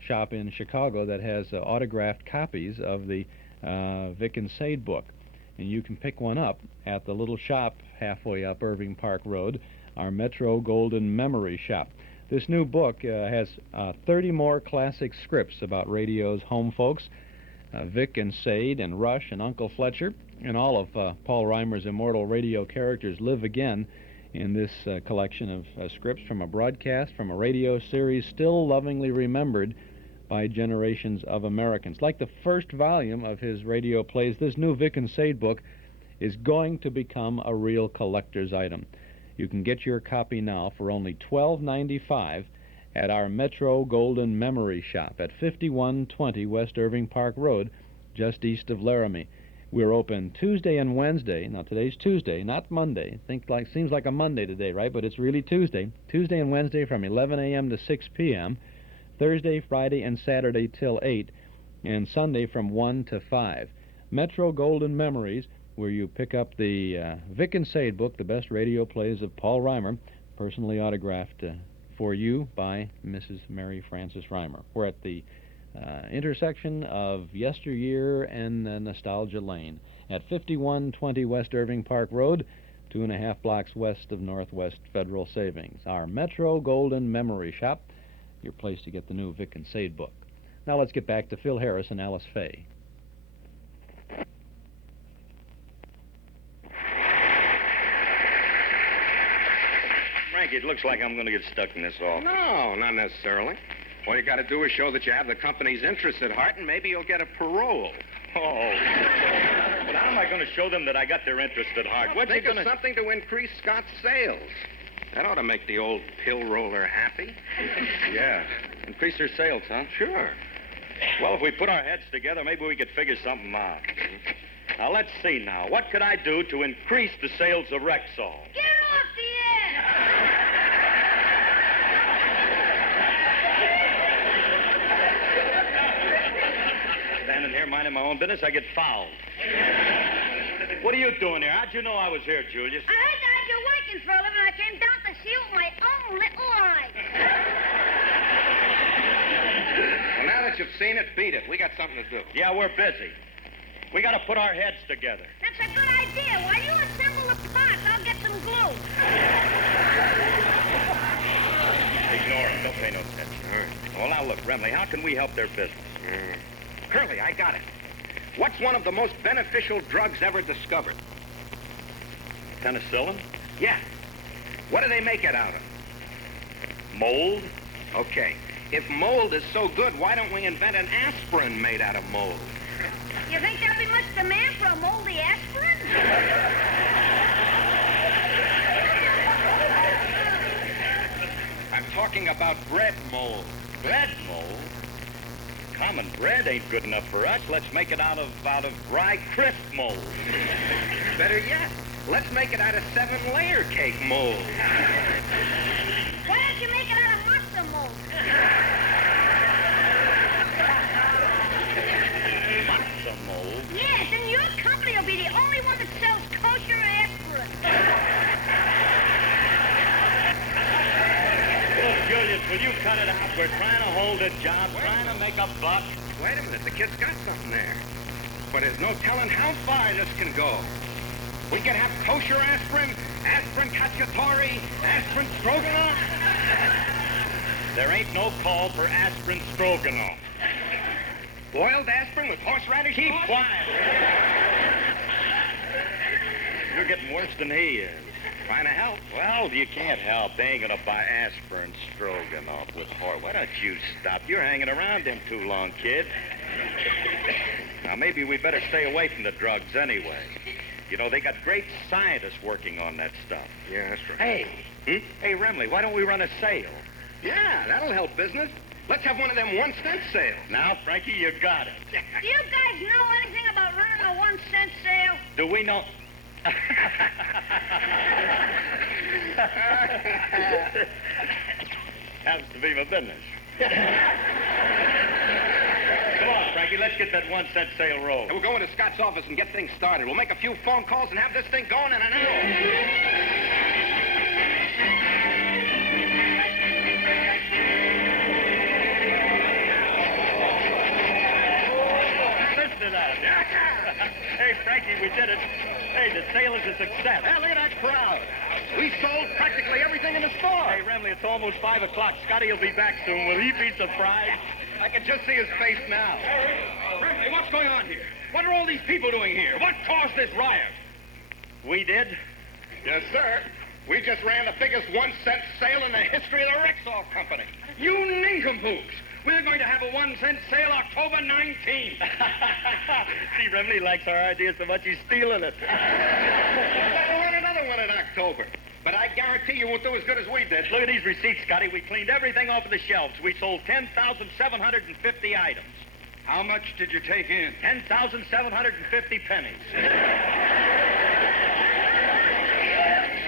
shop in Chicago that has autographed copies of the Vic and Sade book. And you can pick one up at the little shop halfway up Irving Park Road, our Metro Golden Memory Shop. This new book has 30 more classic scripts about radio's home folks, Vic and Sade and Rush and Uncle Fletcher, and all of Paul Reimer's immortal radio characters live again in this collection of scripts from a broadcast, from a radio series still lovingly remembered by generations of Americans. Like the first volume of his radio plays, this new Vic and Sade book is going to become a real collector's item. You can get your copy now for only $12.95 at our Metro Golden Memory Shop at 5120 West Irving Park Road, just east of Laramie. We're open Tuesday and Wednesday. Now, today's Tuesday, not Monday. Seems like a Monday today, right? But it's really Tuesday. Tuesday and Wednesday from 11 a.m. to 6 p.m., Thursday, Friday, and Saturday till 8, and Sunday from 1 to 5. Metro Golden Memories, where you pick up the Vic and Sade book, the best radio plays of Paul Reimer, personally autographed for you by Mrs. Mary Frances Reimer. We're at the intersection of yesteryear and Nostalgia Lane at 5120 West Irving Park Road, 2.5 blocks west of Northwest Federal Savings. Our Metro Golden Memory Shop, your place to get the new Vic and Sade book. Now let's get back to Phil Harris and Alice Faye. Frankie, it looks like I'm going to get stuck in this office. No, not necessarily. All you got to do is show that you have the company's interests at heart, and maybe you'll get a parole. Oh. But how am I going to show them that I got their interest at heart? Well, think of something to increase Scott's sales. That ought to make the old pill roller happy. Yeah. Increase their sales, huh? Sure. Well, if we put our heads together, maybe we could figure something out. Now, let's see now. What could I do to increase the sales of Rexall? Get off the air! Standing here minding my own business, I get fouled. What are you doing here? How'd you know I was here, Julius? I heard that you're working for a living, and I came down to see you with my own little eyes. Well, now that you've seen it, beat it. We got something to do. Yeah, we're busy. We got to put our heads together. That's a good idea. While you assemble the parts, I'll get some glue. Ignore it. Don't pay no attention. Well, now, look, Remley, how can we help their business? Curly, I got it. What's one of the most beneficial drugs ever discovered? Penicillin? Yeah. What do they make it out of? Mold? Okay. If mold is so good, why don't we invent an aspirin made out of mold? You think there'll be much demand for a moldy aspirin? I'm talking about bread mold. Bread mold? Common bread ain't good enough for us. Let's make it out of dry crisp mold. Better yet, let's make it out of 7-layer cake mold. Why don't you make it out of matzo mold? Matzo mold? Yes, and your company will be the only one that sells kosher aspirin. Look, Julius, will you cut it out? We're trying to hold a job, trying to make a buck. Wait a minute, the kid's got something there. But there's no telling how far this can go. We could have kosher aspirin, aspirin cacciatore, aspirin stroganoff. There ain't no call for aspirin stroganoff. Boiled aspirin with horseradish Keep sauce? quiet. You're getting worse than he is. Trying to help. Well, you can't help. They ain't gonna buy aspirin stroganoff with horse. Why don't you stop? You're hanging around them too long, kid. Now, maybe we better stay away from the drugs anyway. You know, they got great scientists working on that stuff. Yeah, that's right. Hey, Hey, Remley, why don't we run a sale? Yeah, that'll help business. Let's have one of them 1-cent sales. Now, Frankie, you got it. Do you guys know anything about running a 1-cent sale? Do we know... Happens to be my business. Come on, Frankie. Frankie, let's get that 1 cent sale rolled. We'll go into Scott's office and get things started. We'll make a few phone calls and have this thing going in an hour. Listen to that. Hey, Frankie, we did it. Hey, the sale is a success. Hey, look at that crowd. We sold practically everything in the store. Hey, Remley, it's almost 5 o'clock. Scotty will be back soon. Will he be surprised? I can just see his face now. Remley, what's going on here? What are all these people doing here? What caused this riot? We did? Yes, sir. We just ran the biggest 1 cent sale in the history of the Rexall Company. You nincompoops! We're going to have a 1 cent sale October 19th. See, Remley likes our idea so much he's stealing it. We'll run another one in October. But I guarantee you won't do as good as we did. Look at these receipts, Scotty. We cleaned everything off of the shelves. We sold 10,750 items. How much did you take in? 10,750 pennies.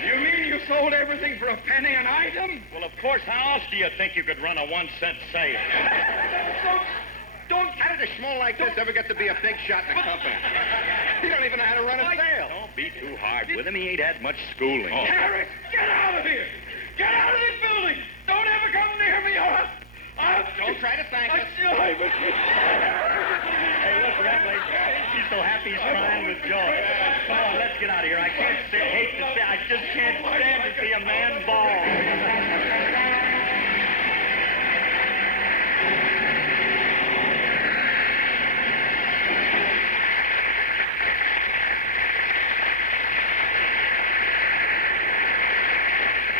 You mean you sold everything for a penny an item? Well, of course. How else do you think you could run a 1 cent sale? Don't how did a schmo like this ever get to be a big shot in the company? He don't even know how to run a sale. Don't be too hard with him. He ain't had much schooling. Oh. Harris, get out of here! Get out of this building! Don't ever come near me, or don't try to thank us. Hey, look, Remley. He's so happy he's crying with joy. Come on, let's get out of here. I just can't stand to see a man bald.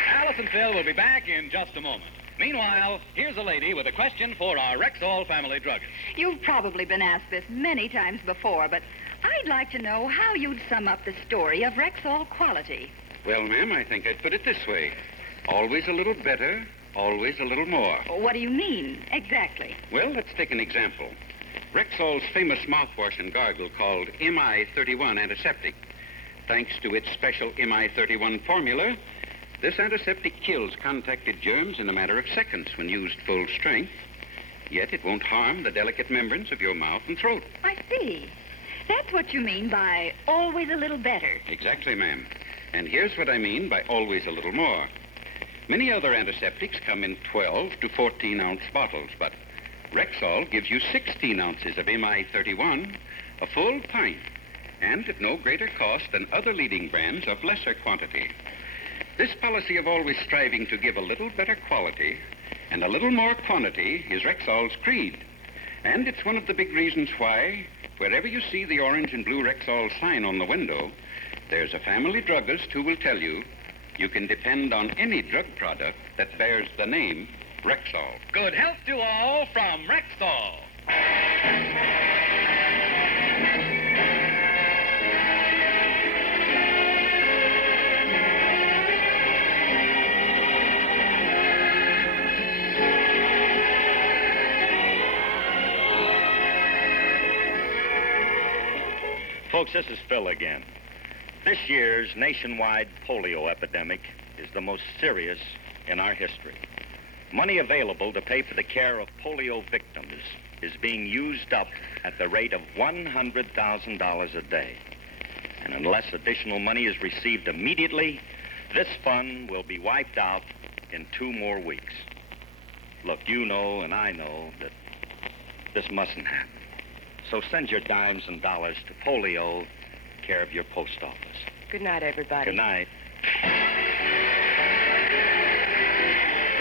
Alice and Phil will be back in just a moment. Meanwhile, here's a lady with a question for our Rexall family druggist. You've probably been asked this many times before, but I'd like to know how you'd sum up the story of Rexall quality. Well, ma'am, I think I'd put it this way. Always a little better, always a little more. What do you mean, exactly? Well, let's take an example. Rexall's famous mouthwash and gargle called MI31 antiseptic. Thanks to its special MI31 formula, this antiseptic kills contacted germs in a matter of seconds when used full strength. Yet it won't harm the delicate membranes of your mouth and throat. I see. That's what you mean by always a little better. Exactly, ma'am. And here's what I mean by always a little more. Many other antiseptics come in 12 to 14-ounce bottles, but Rexall gives you 16 ounces of MI31, a full pint, and at no greater cost than other leading brands of lesser quantity. This policy of always striving to give a little better quality and a little more quantity is Rexall's creed. And it's one of the big reasons why, wherever you see the orange and blue Rexall sign on the window, there's a family druggist who will tell you you can depend on any drug product that bears the name Rexall. Good health to all from Rexall. Folks, this is Phil again. This year's nationwide polio epidemic is the most serious in our history. Money available to pay for the care of polio victims is being used up at the rate of $100,000 a day. And unless additional money is received immediately, this fund will be wiped out in 2 more weeks. Look, you know and I know that this mustn't happen. So send your dimes and dollars to polio, care of your post office. Good night, everybody. Good night.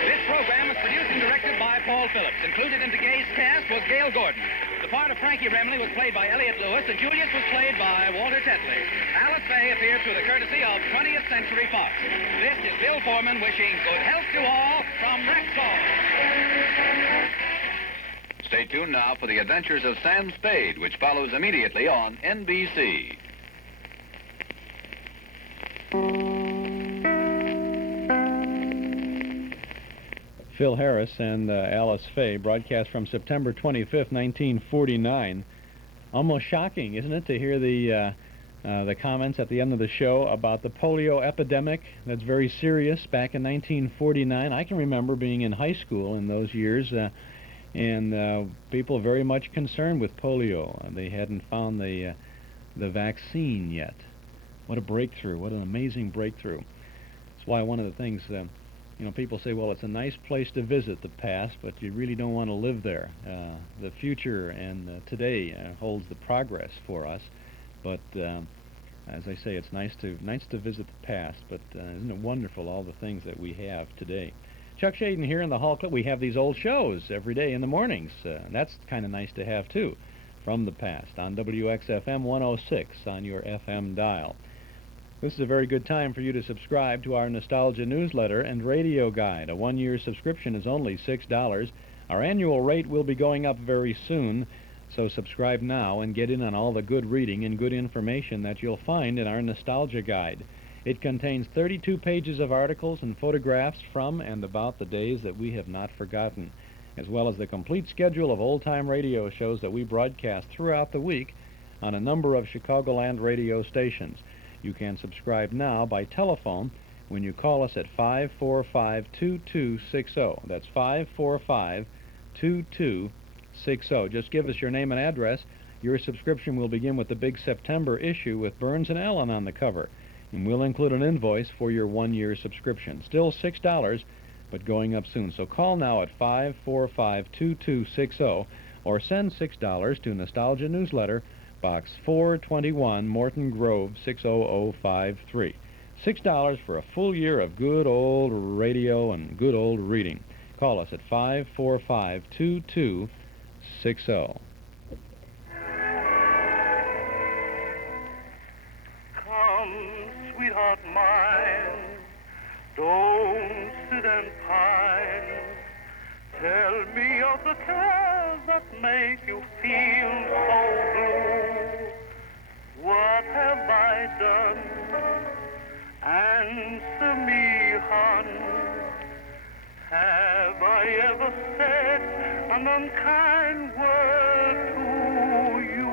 This program is produced and directed by Paul Phillips. Included in today's cast was Gale Gordon. The part of Frankie Remley was played by Elliott Lewis, and Julius was played by Walter Tetley. Alice Faye appeared through the courtesy of 20th Century Fox. This is Bill Foreman wishing good health to all from Rexall. Stay tuned now for the adventures of Sam Spade, which follows immediately on NBC. Phil Harris and Alice Faye, broadcast from September 25th, 1949. Almost shocking, isn't it, to hear the comments at the end of the show about the polio epidemic that's very serious back in 1949. I can remember being in high school in those years, And people very much concerned with polio. They hadn't found the vaccine yet. What a breakthrough. What an amazing breakthrough. That's why one of the things, people say, well, it's a nice place to visit, the past, but you really don't want to live there. The future and today holds the progress for us. But as I say, it's nice to visit the past, but isn't it wonderful, all the things that we have today? Chuck Shaden here in the Hall Club. We have these old shows every day in the mornings. That's kind of nice to have, too, from the past on WXFM 106 on your FM dial. This is a very good time for you to subscribe to our Nostalgia newsletter and radio guide. A one-year subscription is only $6. Our annual rate will be going up very soon, so subscribe now and get in on all the good reading and good information that you'll find in our Nostalgia guide. It contains 32 pages of articles and photographs from and about the days that we have not forgotten, as well as the complete schedule of old-time radio shows that we broadcast throughout the week on a number of Chicagoland radio stations. You can subscribe now by telephone when you call us at 545-2260. That's 545-2260. Just give us your name and address. Your subscription will begin with the big September issue with Burns and Allen on the cover. And we'll include an invoice for your one-year subscription. Still $6, but going up soon. So call now at 545-2260 or send $6 to Nostalgia Newsletter, Box 421, Morton Grove, 60053. $6 for a full year of good old radio and good old reading. Call us at 545-2260. Sweetheart mine, don't sit and pine. Tell me of the cares that make you feel so blue. What have I done? Answer me, hon. Have I ever said an unkind word to you?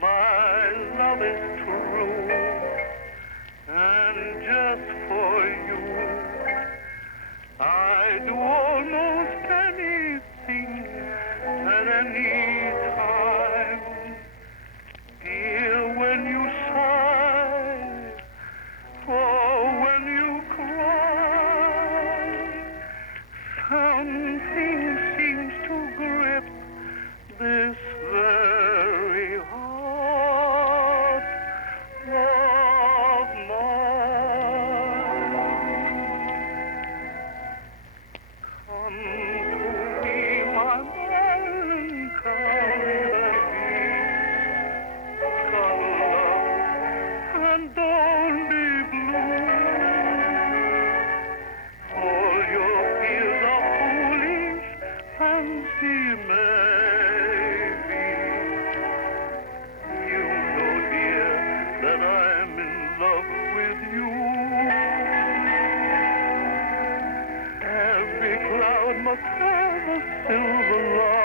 My love is true, and just for you, I do almost anything at any time. Dear, when you sigh, or when you cry, something seems to grip this very heart of mine. Come to me, my melancholy color, and don't be blue. All your fears are foolish, fancy maybe. You know, dear, that I'm in love with you. Every cloud must have a silver lining.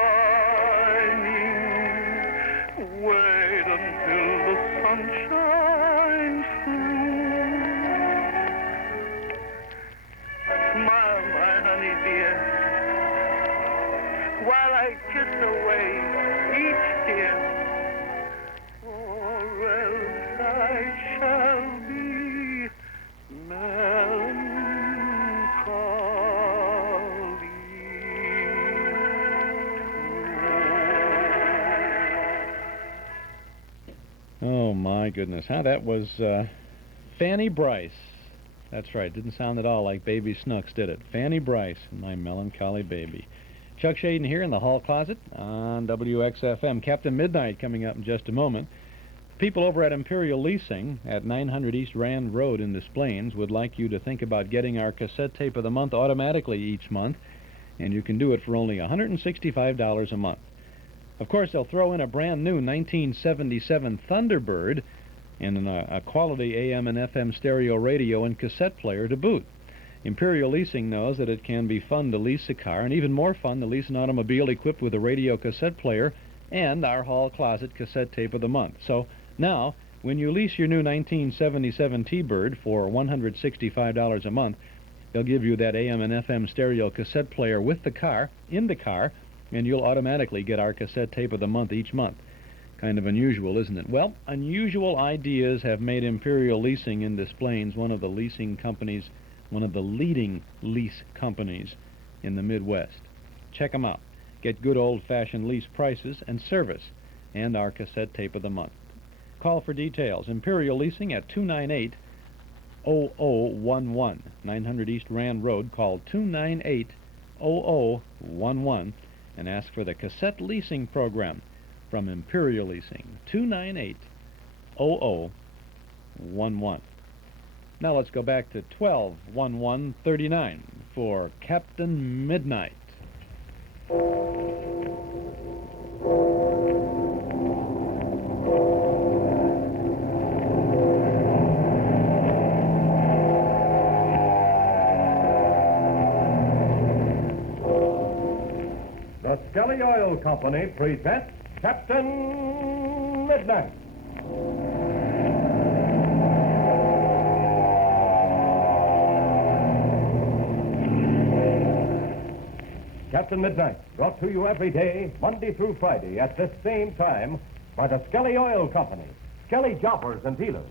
Wait until the sun shines through. Smile, my honey dear, while I kiss away each tear, or else I shall be melancholy. Oh, my goodness. That was Fanny Bryce. That's right. Didn't sound at all like Baby Snooks, did it? Fanny Bryce, My Melancholy Baby. Chuck Shaden here in the hall closet on WXFM. Captain Midnight coming up in just a moment. People over at Imperial Leasing at 900 East Rand Road in Des Plaines would like you to think about getting our cassette tape of the month automatically each month, and you can do it for only $165 a month. Of course, they'll throw in a brand new 1977 Thunderbird and a quality AM and FM stereo radio and cassette player to boot. Imperial Leasing knows that it can be fun to lease a car, and even more fun to lease an automobile equipped with a radio cassette player and our hall closet cassette tape of the month. So now, when you lease your new 1977 T-Bird for $165 a month, They'll give you that AM and FM stereo cassette player with the car, in the car, and you'll automatically get our cassette tape of the month each month. Kind of unusual, isn't it? Well, unusual ideas have made Imperial Leasing in Des Plaines one of the leasing companies, one of the leading lease companies in the Midwest. Check them out. Get good old-fashioned lease prices and service, and our cassette tape of the month. Call for details. Imperial Leasing at 298-0011, 900 East Rand Road. Call 298-0011 and ask for the cassette leasing program from Imperial Leasing. 298-0011. Now let's go back to 12-11-39 for Captain Midnight. The Skelly Oil Company presents Captain Midnight. Captain Midnight, brought to you every day, Monday through Friday, at this same time, by the Skelly Oil Company, Skelly Jobbers and Dealers.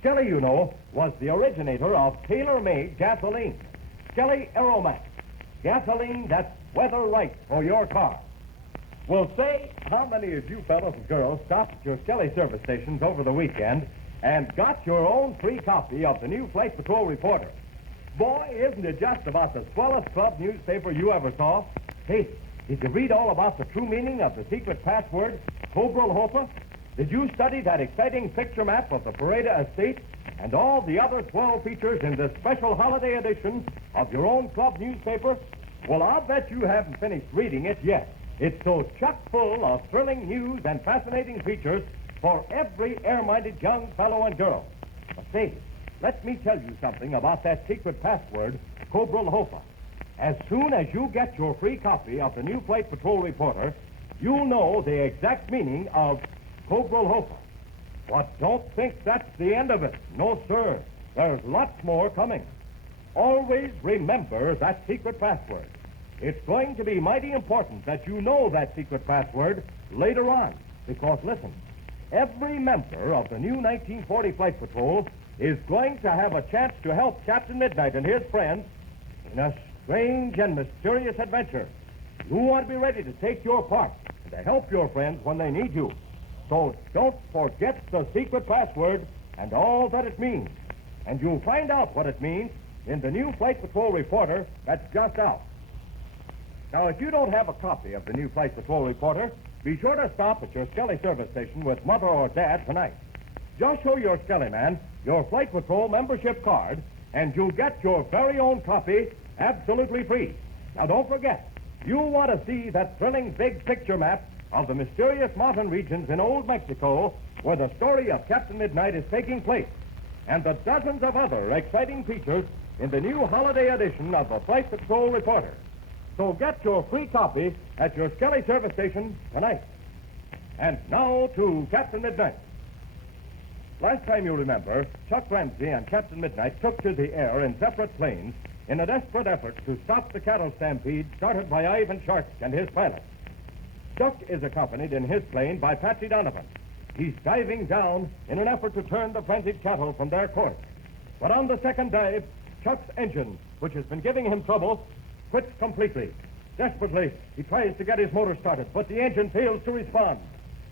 Skelly, you know, was the originator of tailor-made gasoline, Skelly Aeromax, gasoline that's weather right for your car. Well, say, how many of you fellows and girls stopped at your Skelly service stations over the weekend and got your own free copy of the new Flight Patrol Reporter? Boy, isn't it just about the swellest club newspaper you ever saw? Hey, did you read all about the true meaning of the secret password, Cobra Hopa? Did you study that exciting picture map of the Pareda Estate and all the other swell features in this special holiday edition of your own club newspaper? Well, I'll bet you haven't finished reading it yet. It's so chock full of thrilling news and fascinating features for every air-minded young fellow and girl. But say, let me tell you something about that secret password, Cobra Hopa. As soon as you get your free copy of the new Flight Patrol Reporter, you'll know the exact meaning of Cobra Hopa. But don't think that's the end of it. No, sir. There's lots more coming. Always remember that secret password. It's going to be mighty important that you know that secret password later on. Because, listen, every member of the new 1940 Flight Patrol is going to have a chance to help Captain Midnight and his friends in a strange and mysterious adventure. You want to be ready to take your part and to help your friends when they need you. So don't forget the secret password and all that it means. And you'll find out what it means in the new Flight Patrol Reporter that's just out. Now, if you don't have a copy of the new Flight Patrol Reporter, be sure to stop at your Skelly service station with Mother or Dad tonight. Just show your Skelly man your Flight Patrol membership card, and you'll get your very own copy absolutely free. Now, don't forget, you'll want to see that thrilling big picture map of the mysterious mountain regions in Old Mexico where the story of Captain Midnight is taking place, and the dozens of other exciting features in the new holiday edition of the Flight Patrol Reporter. So get your free copy at your Skelly service station tonight. And now to Captain Midnight. Last time you remember, Chuck Ramsey and Captain Midnight took to the air in separate planes in a desperate effort to stop the cattle stampede started by Ivan Shark and his pilot. Chuck is accompanied in his plane by Patsy Donovan. He's diving down in an effort to turn the frenzied cattle from their course. But on the second dive, Chuck's engine, which has been giving him trouble, quits completely. Desperately, he tries to get his motor started, but the engine fails to respond.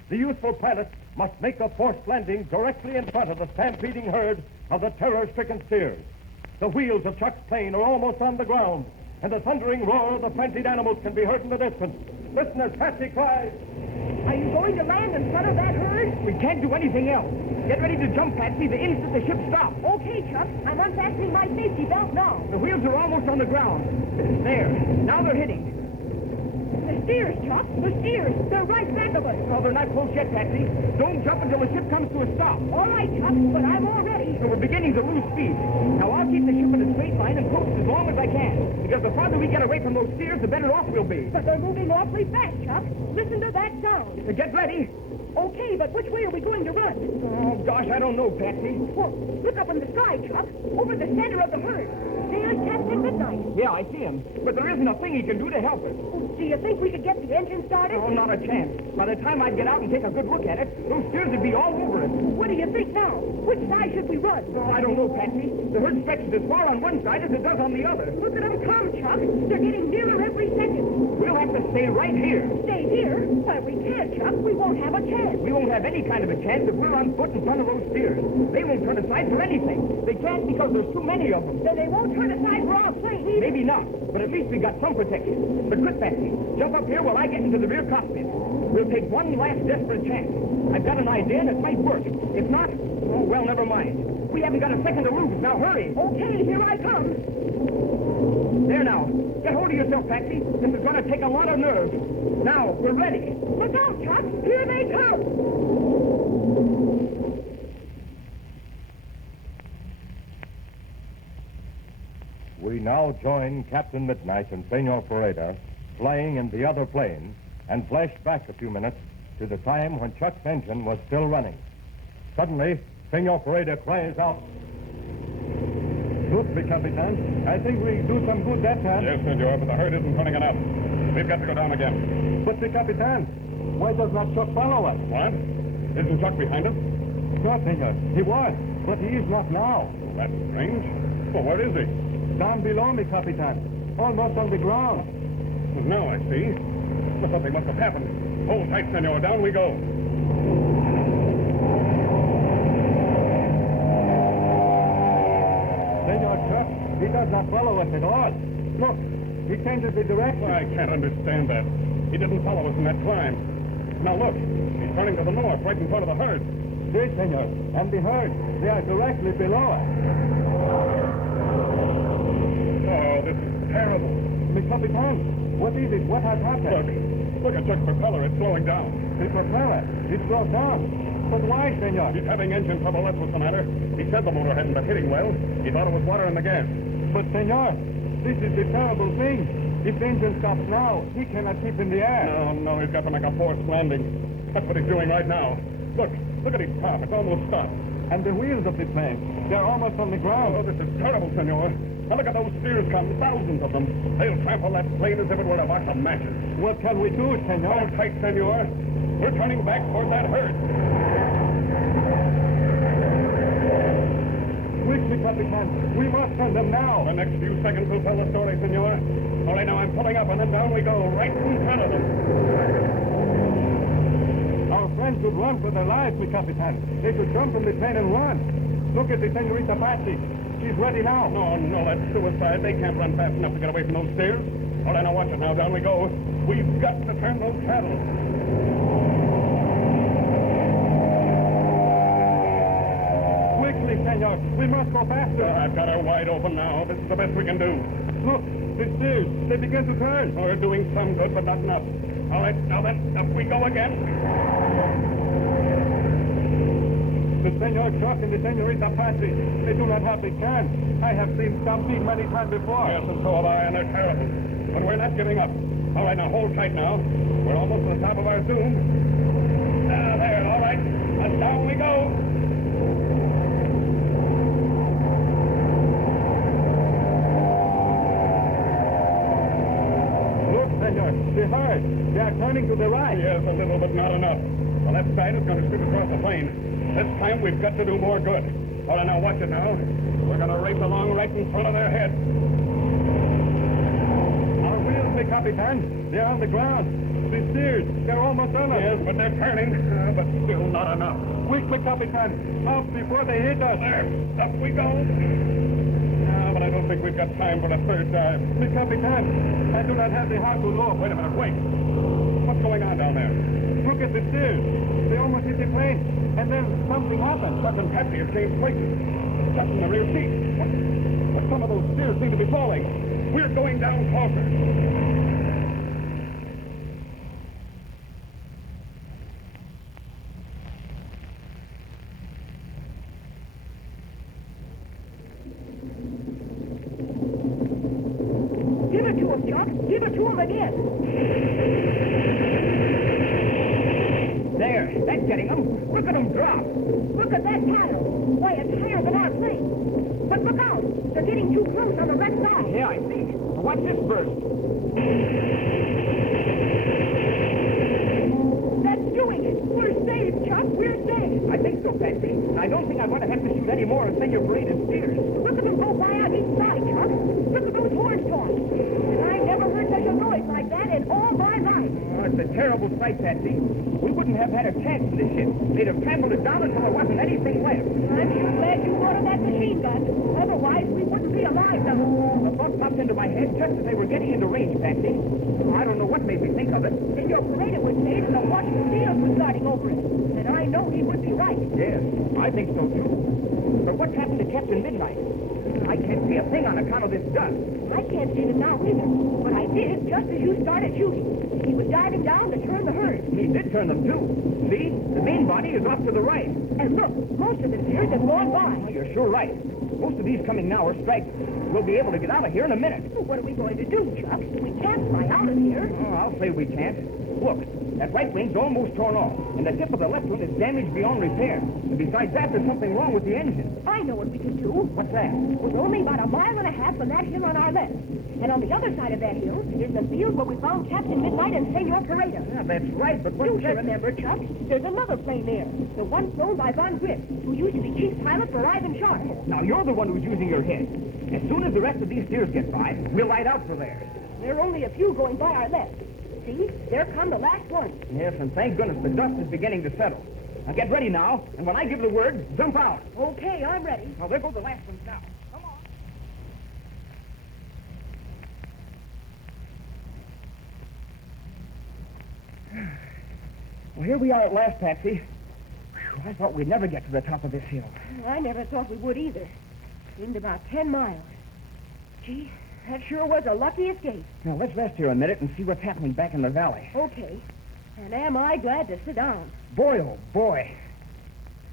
The youthful pilot must make a forced landing directly in front of the stampeding herd of the terror-stricken steers. The wheels of Chuck's plane are almost on the ground, and the thundering roar of the frenzied animals can be heard in the distance. Listen as Patsy cries, "Are you going to land in front of that herd?" "We can't do anything else. Get ready to jump, Patsy, the instant the ship stops." Okay, Chuck. I'm unfastening my safety belt now. The wheels are almost on the ground. There. Now they're hitting. The steers, Chuck. The steers. They're right back of us. No, they're not close yet, Patsy. Don't jump until the ship comes to a stop. All right, Chuck, but I'm all ready. So we're beginning to lose speed. Now I'll keep the ship in a straight line and coast as long as I can. Because the farther we get away from those steers, the better off we'll be. But they're moving awfully fast, Chuck. Listen to that sound. Get ready. Okay, but which way are we going to run? Oh, gosh, I don't know, Patsy. Well, look up in the sky, Chuck. Over the center of the herd. There's Captain Midnight. Yeah, I see him. But there isn't a thing he can do to help us. Do you think we could get the engine started? Oh, not a chance. By the time I'd get out and take a good look at it, those steers would be all over it. What do you think now? Which side should we run? Oh, I don't know, Patsy. The herd stretches as far on one side as it does on the other. Look at them come, Chuck. They're getting nearer every second. We'll have to stay right here. Stay here? Why, we can't, Chuck. We won't have a chance. We won't have any kind of a chance if we're on foot in front of those steers. They won't turn aside for anything. They can't because there's too many of them. Then they won't turn aside for our plane either. Maybe not, but at least we got some protection. But quick, Patsy, jump up here while I get into the rear cockpit. We'll take one last desperate chance. I've got an idea and it might work. If not, oh, well, never mind. We haven't got a second to lose. Now hurry. Okay, here I come. There now. Get hold of yourself, Patsy. This is going to take a lot of nerve. Now, we're ready. Look out, Chuck. Here they come. We now join Captain Midnight and Senor Ferreira flying in the other plane and flash back a few minutes to the time when Chuck's engine was still running. Suddenly, Senor Ferreira cries out, "Look, big Capitan, I think we do some good that time." Yes, Senor, but the herd isn't running enough. We've got to go down again. But, big Capitan, why does not Chuck follow us? What? Isn't Chuck behind us? No, Senor. He was, but he is not now. That's strange. Well, where is he? Down below me, Capitan. Almost on the ground. Well, now I see. Well, something must have happened. Hold tight, Senor. Down we go. Senor Chuck, he does not follow us at all. Look, he changes the direction. Well, I can't understand that. He didn't follow us in that climb. Now look, he's turning to the north, right in front of the herd. See, Senor, and the herd, they are directly below us. Oh, this is terrible. Mi Capitan, what is it? What has happened? Look at Chuck's propeller. It's slowing down. His propeller? It slowed down. But why, Senor? He's having engine trouble. That's what's the matter. He said the motor hadn't been hitting well. He thought it was water in the gas. But, Senor, this is the terrible thing. If the engine stops now, he cannot keep in the air. No, he's got to make a forced landing. That's what he's doing right now. Look at his top. It's almost stopped. And the wheels of the plane, they're almost on the ground. Oh, this is terrible, Senor. Now look at those steers come, thousands of them. They'll trample that plane as if it were a box of matches. What can we do, Senor? Hold tight, Senor. We're turning back toward that herd. Quickly, Capitan. We must send them now. The next few seconds will tell the story, Senor. All right, now I'm pulling up, and then down we go, right in front of them. Our friends would run for their lives, mi Capitan. They could jump from the plane and run. Look at the Senorita Patsy. She's ready now. No, that's suicide. They can't run fast enough to get away from those steers. All right, now watch it now. Down we go. We've got to turn those saddles. Quickly, Senor. We must go faster. I've got her wide open now. This is the best we can do. Look, the steers. They begin to turn. We're doing some good, but not enough. All right, now then, up we go again. The Senor Chuck and the Senorita Patsy, they do not have the chance. I have seen Stampede many times before. Yes, and so have I, and they're terrible. But we're not giving up. All right, now hold tight now. We're almost to the top of our zoom. There, all right. And down we go. Look, Senor, the herd. They are turning to the right. Yes, a little, but not enough. The left side is going to sweep across the plain. This time we've got to do more good. All right, now watch it now. We're going to race along right in front of their head. Our wheels, mi Capitan, they're on the ground. The steers, they're almost on us. Yes, but they're turning, but still not enough. Quick, mi Capitan, up before they hit us. There, up we go. But I don't think we've got time for a third dive. Mi Capitan, I do not have the heart to look. Wait a minute, wait. What's going on down there? Look at the steers. They almost hit the plane. And then something happened. Chuck and Patsy have changed places. Chuck in the rear seat. But some of those steers seem to be falling. We're going down closer. Give it to him, Chuck. Give it to him again. There, that's getting them. Look at them drop. Look at that paddle. Why, it's higher than our plane. But look out. They're getting too close on the wreck side. Yeah, I see. Watch this burst. That's doing it. We're saved, Chuck. We're saved. I think so, Patsy. I don't think I'm going to have to shoot any more of Senor Paredes' steers. Look at them go by on each side, Chuck. Look at those horns toss. I never heard such a noise like that in all my life. Oh, it's a terrible sight, Patsy. We wouldn't have had a chance in this ship. They'd have trampled it down until there wasn't anything left. I'm sure glad you ordered that machine gun. Otherwise, we wouldn't be alive now. A thought popped into my head just as they were getting into range, Patsy. I don't know what made me think of it. Senor Paredes would say that a watchman Diaz was guarding over it. And I know he would be right. Yes, I think so, too. But what's happened to Captain Midnight? I can't see a thing on account of this dust. I can't see him now either. But I did just as you started shooting. He was diving down to turn the herd. He did turn them, too. See? The main body is off to the right. And look, most of the steers have gone by. Oh, you're sure right. Most of these coming now are stragglers. We'll be able to get out of here in a minute. Well, what are we going to do, Chuck? We can't fly out of here. Oh, I'll say we can't. Look, that right wing's almost torn off, and the tip of the left one is damaged beyond repair. And besides that, there's something wrong with the engine. I know what we can do. What's that? We're only about a mile and a half from that hill on our left. And on the other side of that hill is the field where we found Captain Midnight and Senor Paredes. Yeah, that's right, but what... Don't you remember, Chuck? There's another plane there. The one flown by Von Griff, who used to be chief pilot for Ivan Sharp. Now, you're the one who's using your head. As soon as the rest of these steers get by, we'll light out for theirs. There are only a few going by our left. See? There come the last one. Yes, and thank goodness the dust is beginning to settle. Now, get ready now, and when I give the word, jump out. Okay, I'm ready. Now, there go the last ones now. Come on. Well, here we are at last, Patsy. Whew, I thought we'd never get to the top of this hill. I never thought we would either. Seemed about 10 miles. Gee, that sure was a lucky escape. Now, let's rest here a minute and see what's happening back in the valley. Okay. And am I glad to sit down. Boy, oh, boy.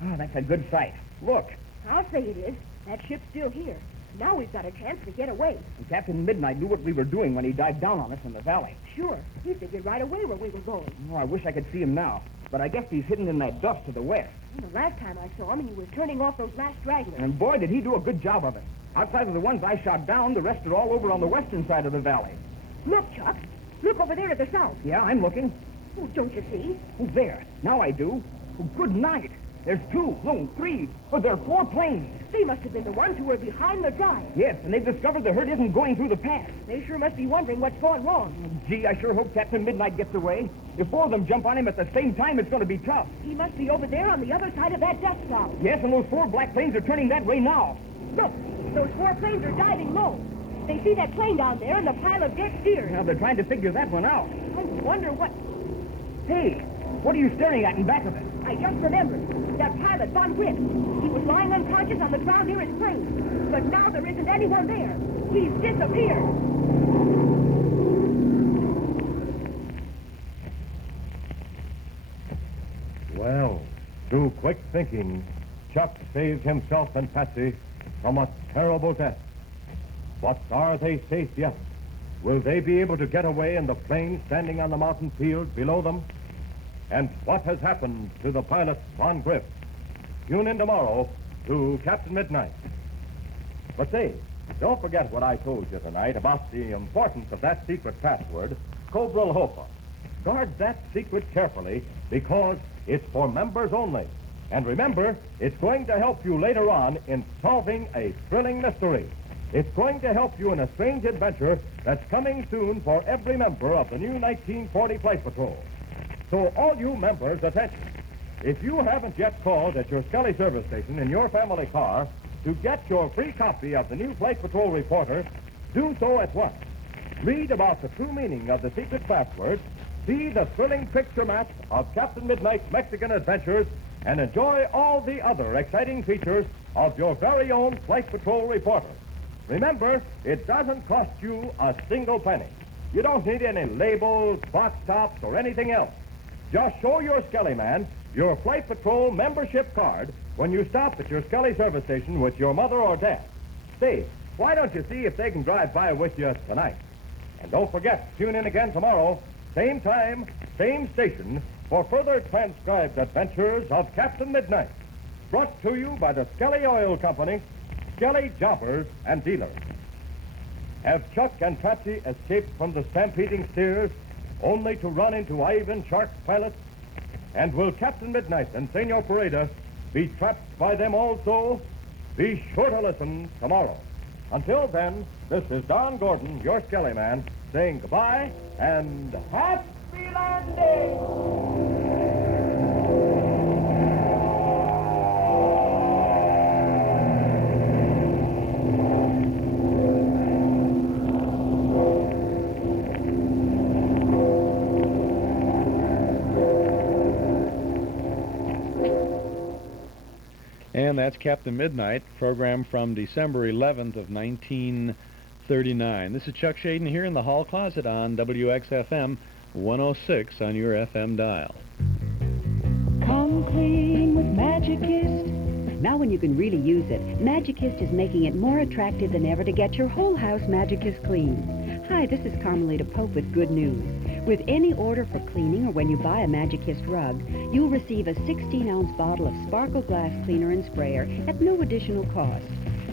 Oh, that's a good sight. Look. I'll say it is. That ship's still here. Now we've got a chance to get away. And Captain Midnight knew what we were doing when he dived down on us in the valley. Sure. He figured right away where we were going. Oh, I wish I could see him now. But I guess he's hidden in that dust to the west. The last time I saw him, he was turning off those last stragglers. And boy, did he do a good job of it. Outside of the ones I shot down, the rest are all over on the western side of the valley. Look, Chuck. Look over there to the south. Yeah, I'm looking. Oh, don't you see? Oh, there. Now I do. Oh, good night. There's 2, no, 3. Oh, there are 4 planes. They must have been the ones who were behind the drive. Yes, and they've discovered the herd isn't going through the pass. They sure must be wondering what's going wrong. Gee, I sure hope Captain Midnight gets away. If 4 of them jump on him at the same time, it's going to be tough. He must be over there on the other side of that dust cloud. Yes, and those 4 black planes are turning that way now. Look, those 4 planes are diving low. They see that plane down there and the pile of dead steers. Now, they're trying to figure that one out. I wonder what... Hey, what are you staring at in back of it? I just remembered. That pilot, Von Griff. He was lying unconscious on the ground near his plane. But now there isn't anyone there. He's disappeared. Well, through quick thinking, Chuck saved himself and Patsy from a terrible death. But are they safe yet? Will they be able to get away in the plane standing on the mountain field below them? And what has happened to the pilot, Von Griff? Tune in tomorrow to Captain Midnight. But say, don't forget what I told you tonight about the importance of that secret password, Cobra Hopa. Guard that secret carefully because it's for members only. And remember, it's going to help you later on in solving a thrilling mystery. It's going to help you in a strange adventure that's coming soon for every member of the new 1940 Flight Patrol. So all you members, attention. If you haven't yet called at your Skelly service station in your family car to get your free copy of the new Flight Patrol Reporter, do so at once. Read about the true meaning of the secret password, see the thrilling picture map of Captain Midnight's Mexican adventures, and enjoy all the other exciting features of your very own Flight Patrol Reporter. Remember, it doesn't cost you a single penny. You don't need any labels, box tops, or anything else. Just show your Skelly man your Flight Patrol membership card when you stop at your Skelly service station with your mother or dad. Say, why don't you see if they can drive by with you tonight? And don't forget, tune in again tomorrow, same time, same station, for further transcribed adventures of Captain Midnight. Brought to you by the Skelly Oil Company, Skelly Jobbers and Dealers. Have Chuck and Patsy escaped from the stampeding steers only to run into Ivan Shark's pilots? And will Captain Midnight and Senor Pareda be trapped by them also? Be sure to listen tomorrow. Until then, this is Don Gordon, your Skelly Man, saying goodbye and happy landing! And that's Captain Midnight, program from December 11th of 1939. This is Chuck Shaden here in the hall closet on WXFM 106 on your FM dial. Come clean with Magicist. Now when you can really use it, Magicist is making it more attractive than ever to get your whole house Magicist clean. Hi, this is Carmelita Pope with good news. With any order for cleaning or when you buy a Magicist rug, you'll receive a 16-ounce bottle of Sparkle Glass Cleaner and Sprayer at no additional cost.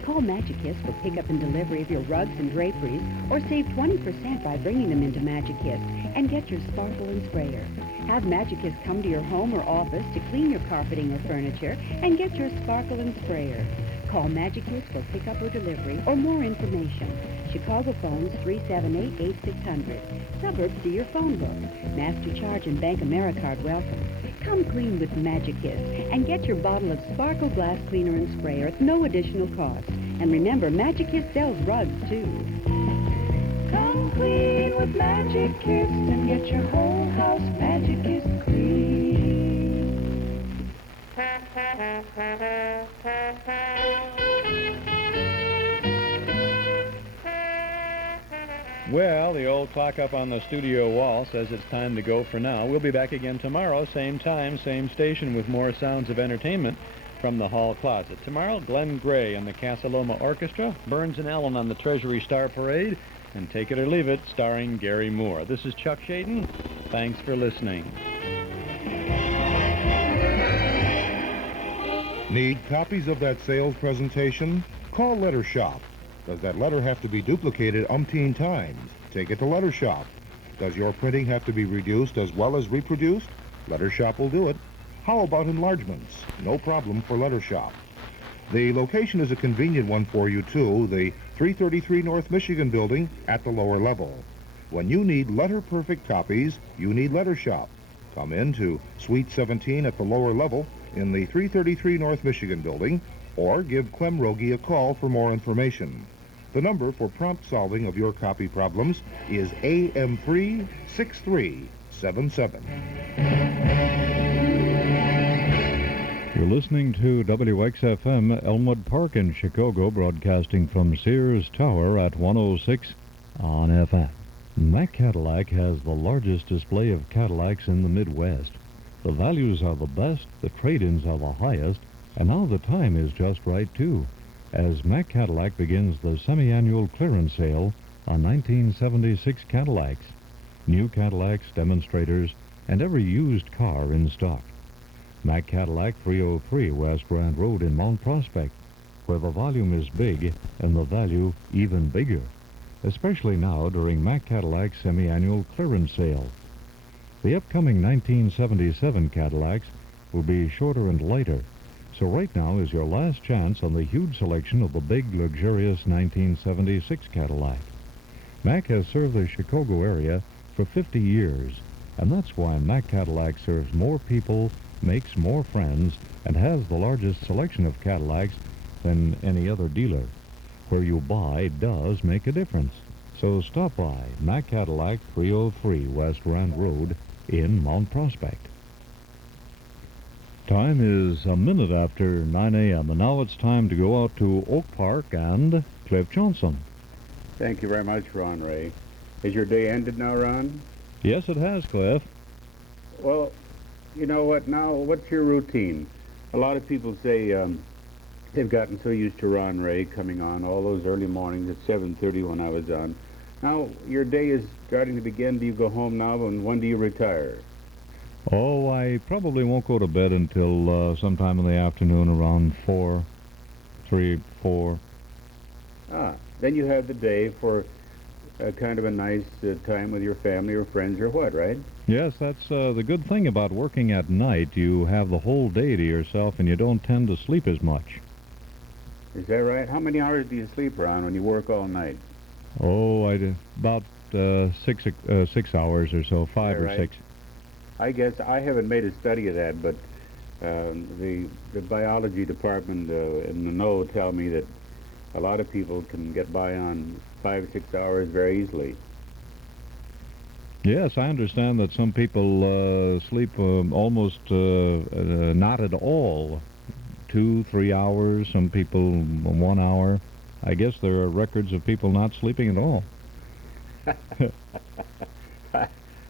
Call Magicist for pickup and delivery of your rugs and draperies, or save 20% by bringing them into Magicist and get your Sparkle and Sprayer. Have Magicist come to your home or office to clean your carpeting or furniture and get your Sparkle and Sprayer. Call Magicist for pickup or delivery or more information. Chicago phones 378-8600. Suburbs see your phone book. Master Charge and Bank Americard welcome. Come clean with Magicist and get your bottle of Sparkle Glass Cleaner and Sprayer at no additional cost. And remember, Magicist sells rugs, too. Come clean with Magicist and get your whole house Magicist clean. Well, the old clock up on the studio wall says it's time to go for now. We'll be back again tomorrow, same time, same station, with more sounds of entertainment from the hall closet. Tomorrow, Glenn Gray and the Casa Loma Orchestra, Burns and Allen on the Treasury Star Parade, and Take It or Leave It, starring Gary Moore. This is Chuck Shaden. Thanks for listening. Need copies of that sales presentation? Call Letter Shop. Does that letter have to be duplicated umpteen times? Take it to Letter Shop. Does your printing have to be reduced as well as reproduced? Letter Shop will do it. How about enlargements? No problem for Letter Shop. The location is a convenient one for you, too, the 333 North Michigan building at the lower level. When you need letter-perfect copies, you need Letter Shop. Come in to Suite 17 at the lower level in the 333 North Michigan building, or give Clem Rogie a call for more information. The number for prompt solving of your copy problems is AM3 6377. You're listening to WXFM Elmwood Park in Chicago, broadcasting from Sears Tower at 106 on FM. Mack Cadillac has the largest display of Cadillacs in the Midwest. The values are the best, the trade-ins are the highest, and now the time is just right, too, as Mack Cadillac begins the semi-annual clearance sale on 1976 Cadillacs. New Cadillacs, demonstrators, and every used car in stock. Mack Cadillac, 303 West Grand Road in Mount Prospect, where the volume is big and the value even bigger, especially now during Mack Cadillac's semi-annual clearance sale. The upcoming 1977 Cadillacs will be shorter and lighter, so right now is your last chance on the huge selection of the big, luxurious 1976 Cadillac. Mack has served the Chicago area for 50 years, and that's why Mack Cadillac serves more people, makes more friends, and has the largest selection of Cadillacs than any other dealer. Where you buy does make a difference. So stop by Mack Cadillac, 303 West Grand Road in Mount Prospect. Time is a minute after 9 a.m., and now it's time to go out to Oak Park and Cliff Johnson. Thank you very much, Ron Ray. Is your day ended now, Ron? Yes, it has, Cliff. Well, you know what now? What's your routine? A lot of people say they've gotten so used to Ron Ray coming on all those early mornings at 7:30 when I was on. Now, your day is starting to begin. Do you go home now, and when do you retire? Oh, I probably won't go to bed until sometime in the afternoon around 4. Ah, then you have the day for kind of a nice time with your family or friends or what, right? Yes, that's the good thing about working at night. You have the whole day to yourself, and you don't tend to sleep as much. Is that right? How many hours do you sleep, Ron, when you work all night? Oh, I do about 6 hours or so, 5 or Right. 6. I guess I haven't made a study of that, but the biology department in the know tell me that a lot of people can get by on 5 or 6 hours very easily. Yes, I understand that some people sleep almost not at all. 2, 3 hours, some people 1 hour. I guess there are records of people not sleeping at all.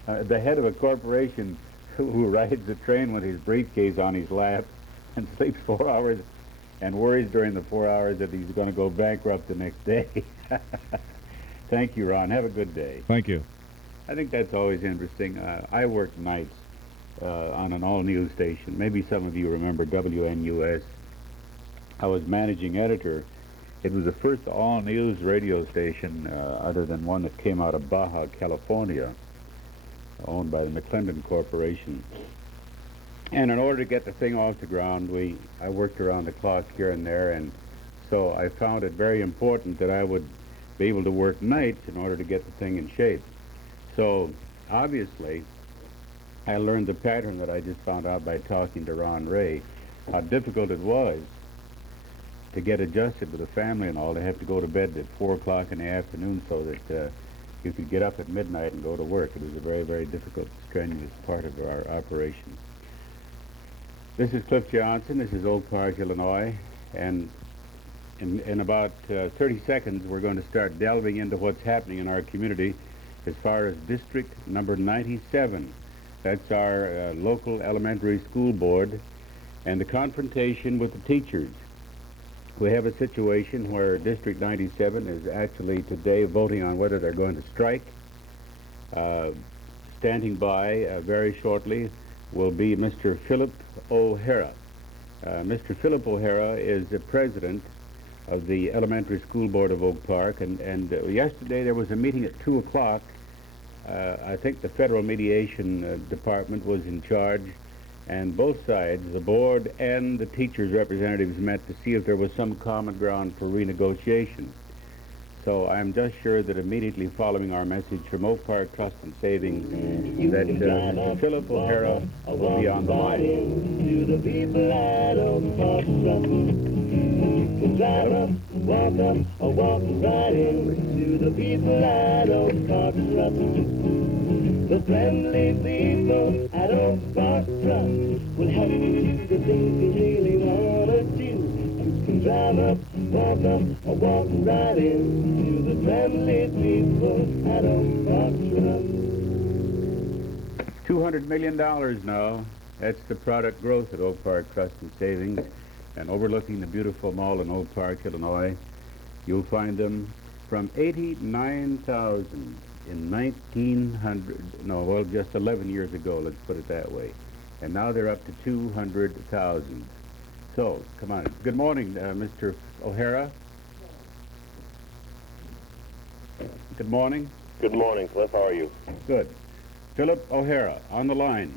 The head of a corporation who rides the train with his briefcase on his lap and sleeps 4 hours and worries during the 4 hours that he's going to go bankrupt the next day. Thank you, Ron. Have a good day. Thank you. I think that's always interesting. I worked nights on an all-news station. Maybe some of you remember WNUS. I was managing editor. It was the first all-news radio station other than one that came out of Baja, California, owned by the McClendon Corporation. And in order to get the thing off the ground, I worked around the clock here and there, and so I found it very important that I would be able to work nights in order to get the thing in shape. So, obviously, I learned the pattern that I just found out by talking to Ron Ray, how difficult it was to get adjusted with the family and all. They have to go to bed at 4 o'clock in the afternoon so that you could get up at midnight and go to work. It was a very, very difficult, strenuous part of our operation. This is Cliff Johnson. This is Oak Park, Illinois. And in about 30 seconds, we're going to start delving into what's happening in our community as far as District number 97. That's our local elementary school board and the confrontation with the teachers. We have a situation where District 97 is actually today voting on whether they're going to strike. Standing by very shortly will be Mr. Philip O'Hara. Mr. Philip O'Hara is the president of the Elementary School Board of Oak Park, and yesterday there was a meeting at 2 o'clock. I think the Federal Mediation Department was in charge, and both sides, the board and the teachers' representatives, met to see if there was some common ground for renegotiation. So I'm just sure that immediately following our message from Oak Park Trust and Savings that Mr. Philip O'Hara will be on the line. To the people at Oak Park Trust. You can drive up, walk up, or walk right in. To the people at Oak Park Trust. The friendly people at Oak Park Trust will help you do the things you really want to do. You can drive up, walk up, or walk right in. To the friendly people at Oak Park Trust. $200 million now. That's the product growth at Oak Park Trust and Savings. And overlooking the beautiful mall in Oak Park, Illinois, you'll find them from 89,000 in 1900, no, well, just 11 years ago, let's put it that way. And now they're up to 200,000. So, come on. Good morning, Mr. O'Hara. Good morning. Good morning, Cliff. How are you? Good. Philip O'Hara, on the line.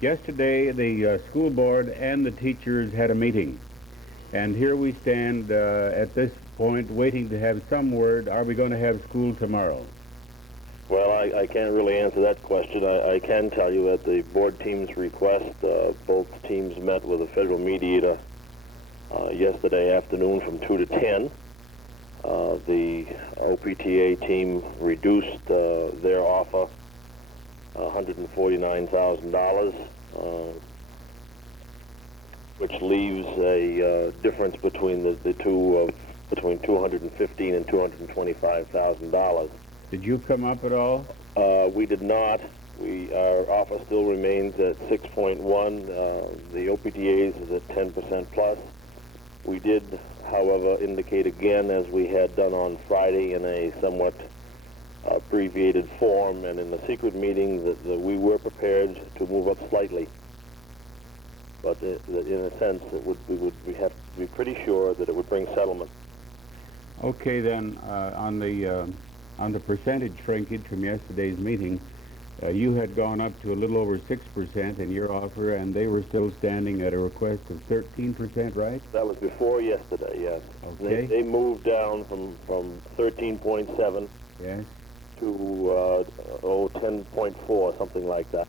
Yesterday, the school board and the teachers had a meeting. And here we stand at this point waiting to have some word. Are we going to have school tomorrow? Well, I can't really answer that question. I can tell you at the board team's request, both teams met with a federal mediator yesterday afternoon from 2 to 10. The OPTA team reduced their offer $149,000, which leaves a difference between the two of between $215,000 and $225,000. Did you come up at all? We did not. Our offer still remains at 6.1. The OPTA's is at 10% plus. We did, however, indicate again, as we had done on Friday in a somewhat abbreviated form and in the secret meeting, that we were prepared to move up slightly. But in a sense, we have to be pretty sure that it would bring settlement. Okay, then, on the percentage shrinkage from yesterday's meeting, you had gone up to a little over 6% in your offer, and they were still standing at a request of 13%, right? That was before yesterday, yes. Okay. They moved down from 13.7 yes. to 10.4, something like that.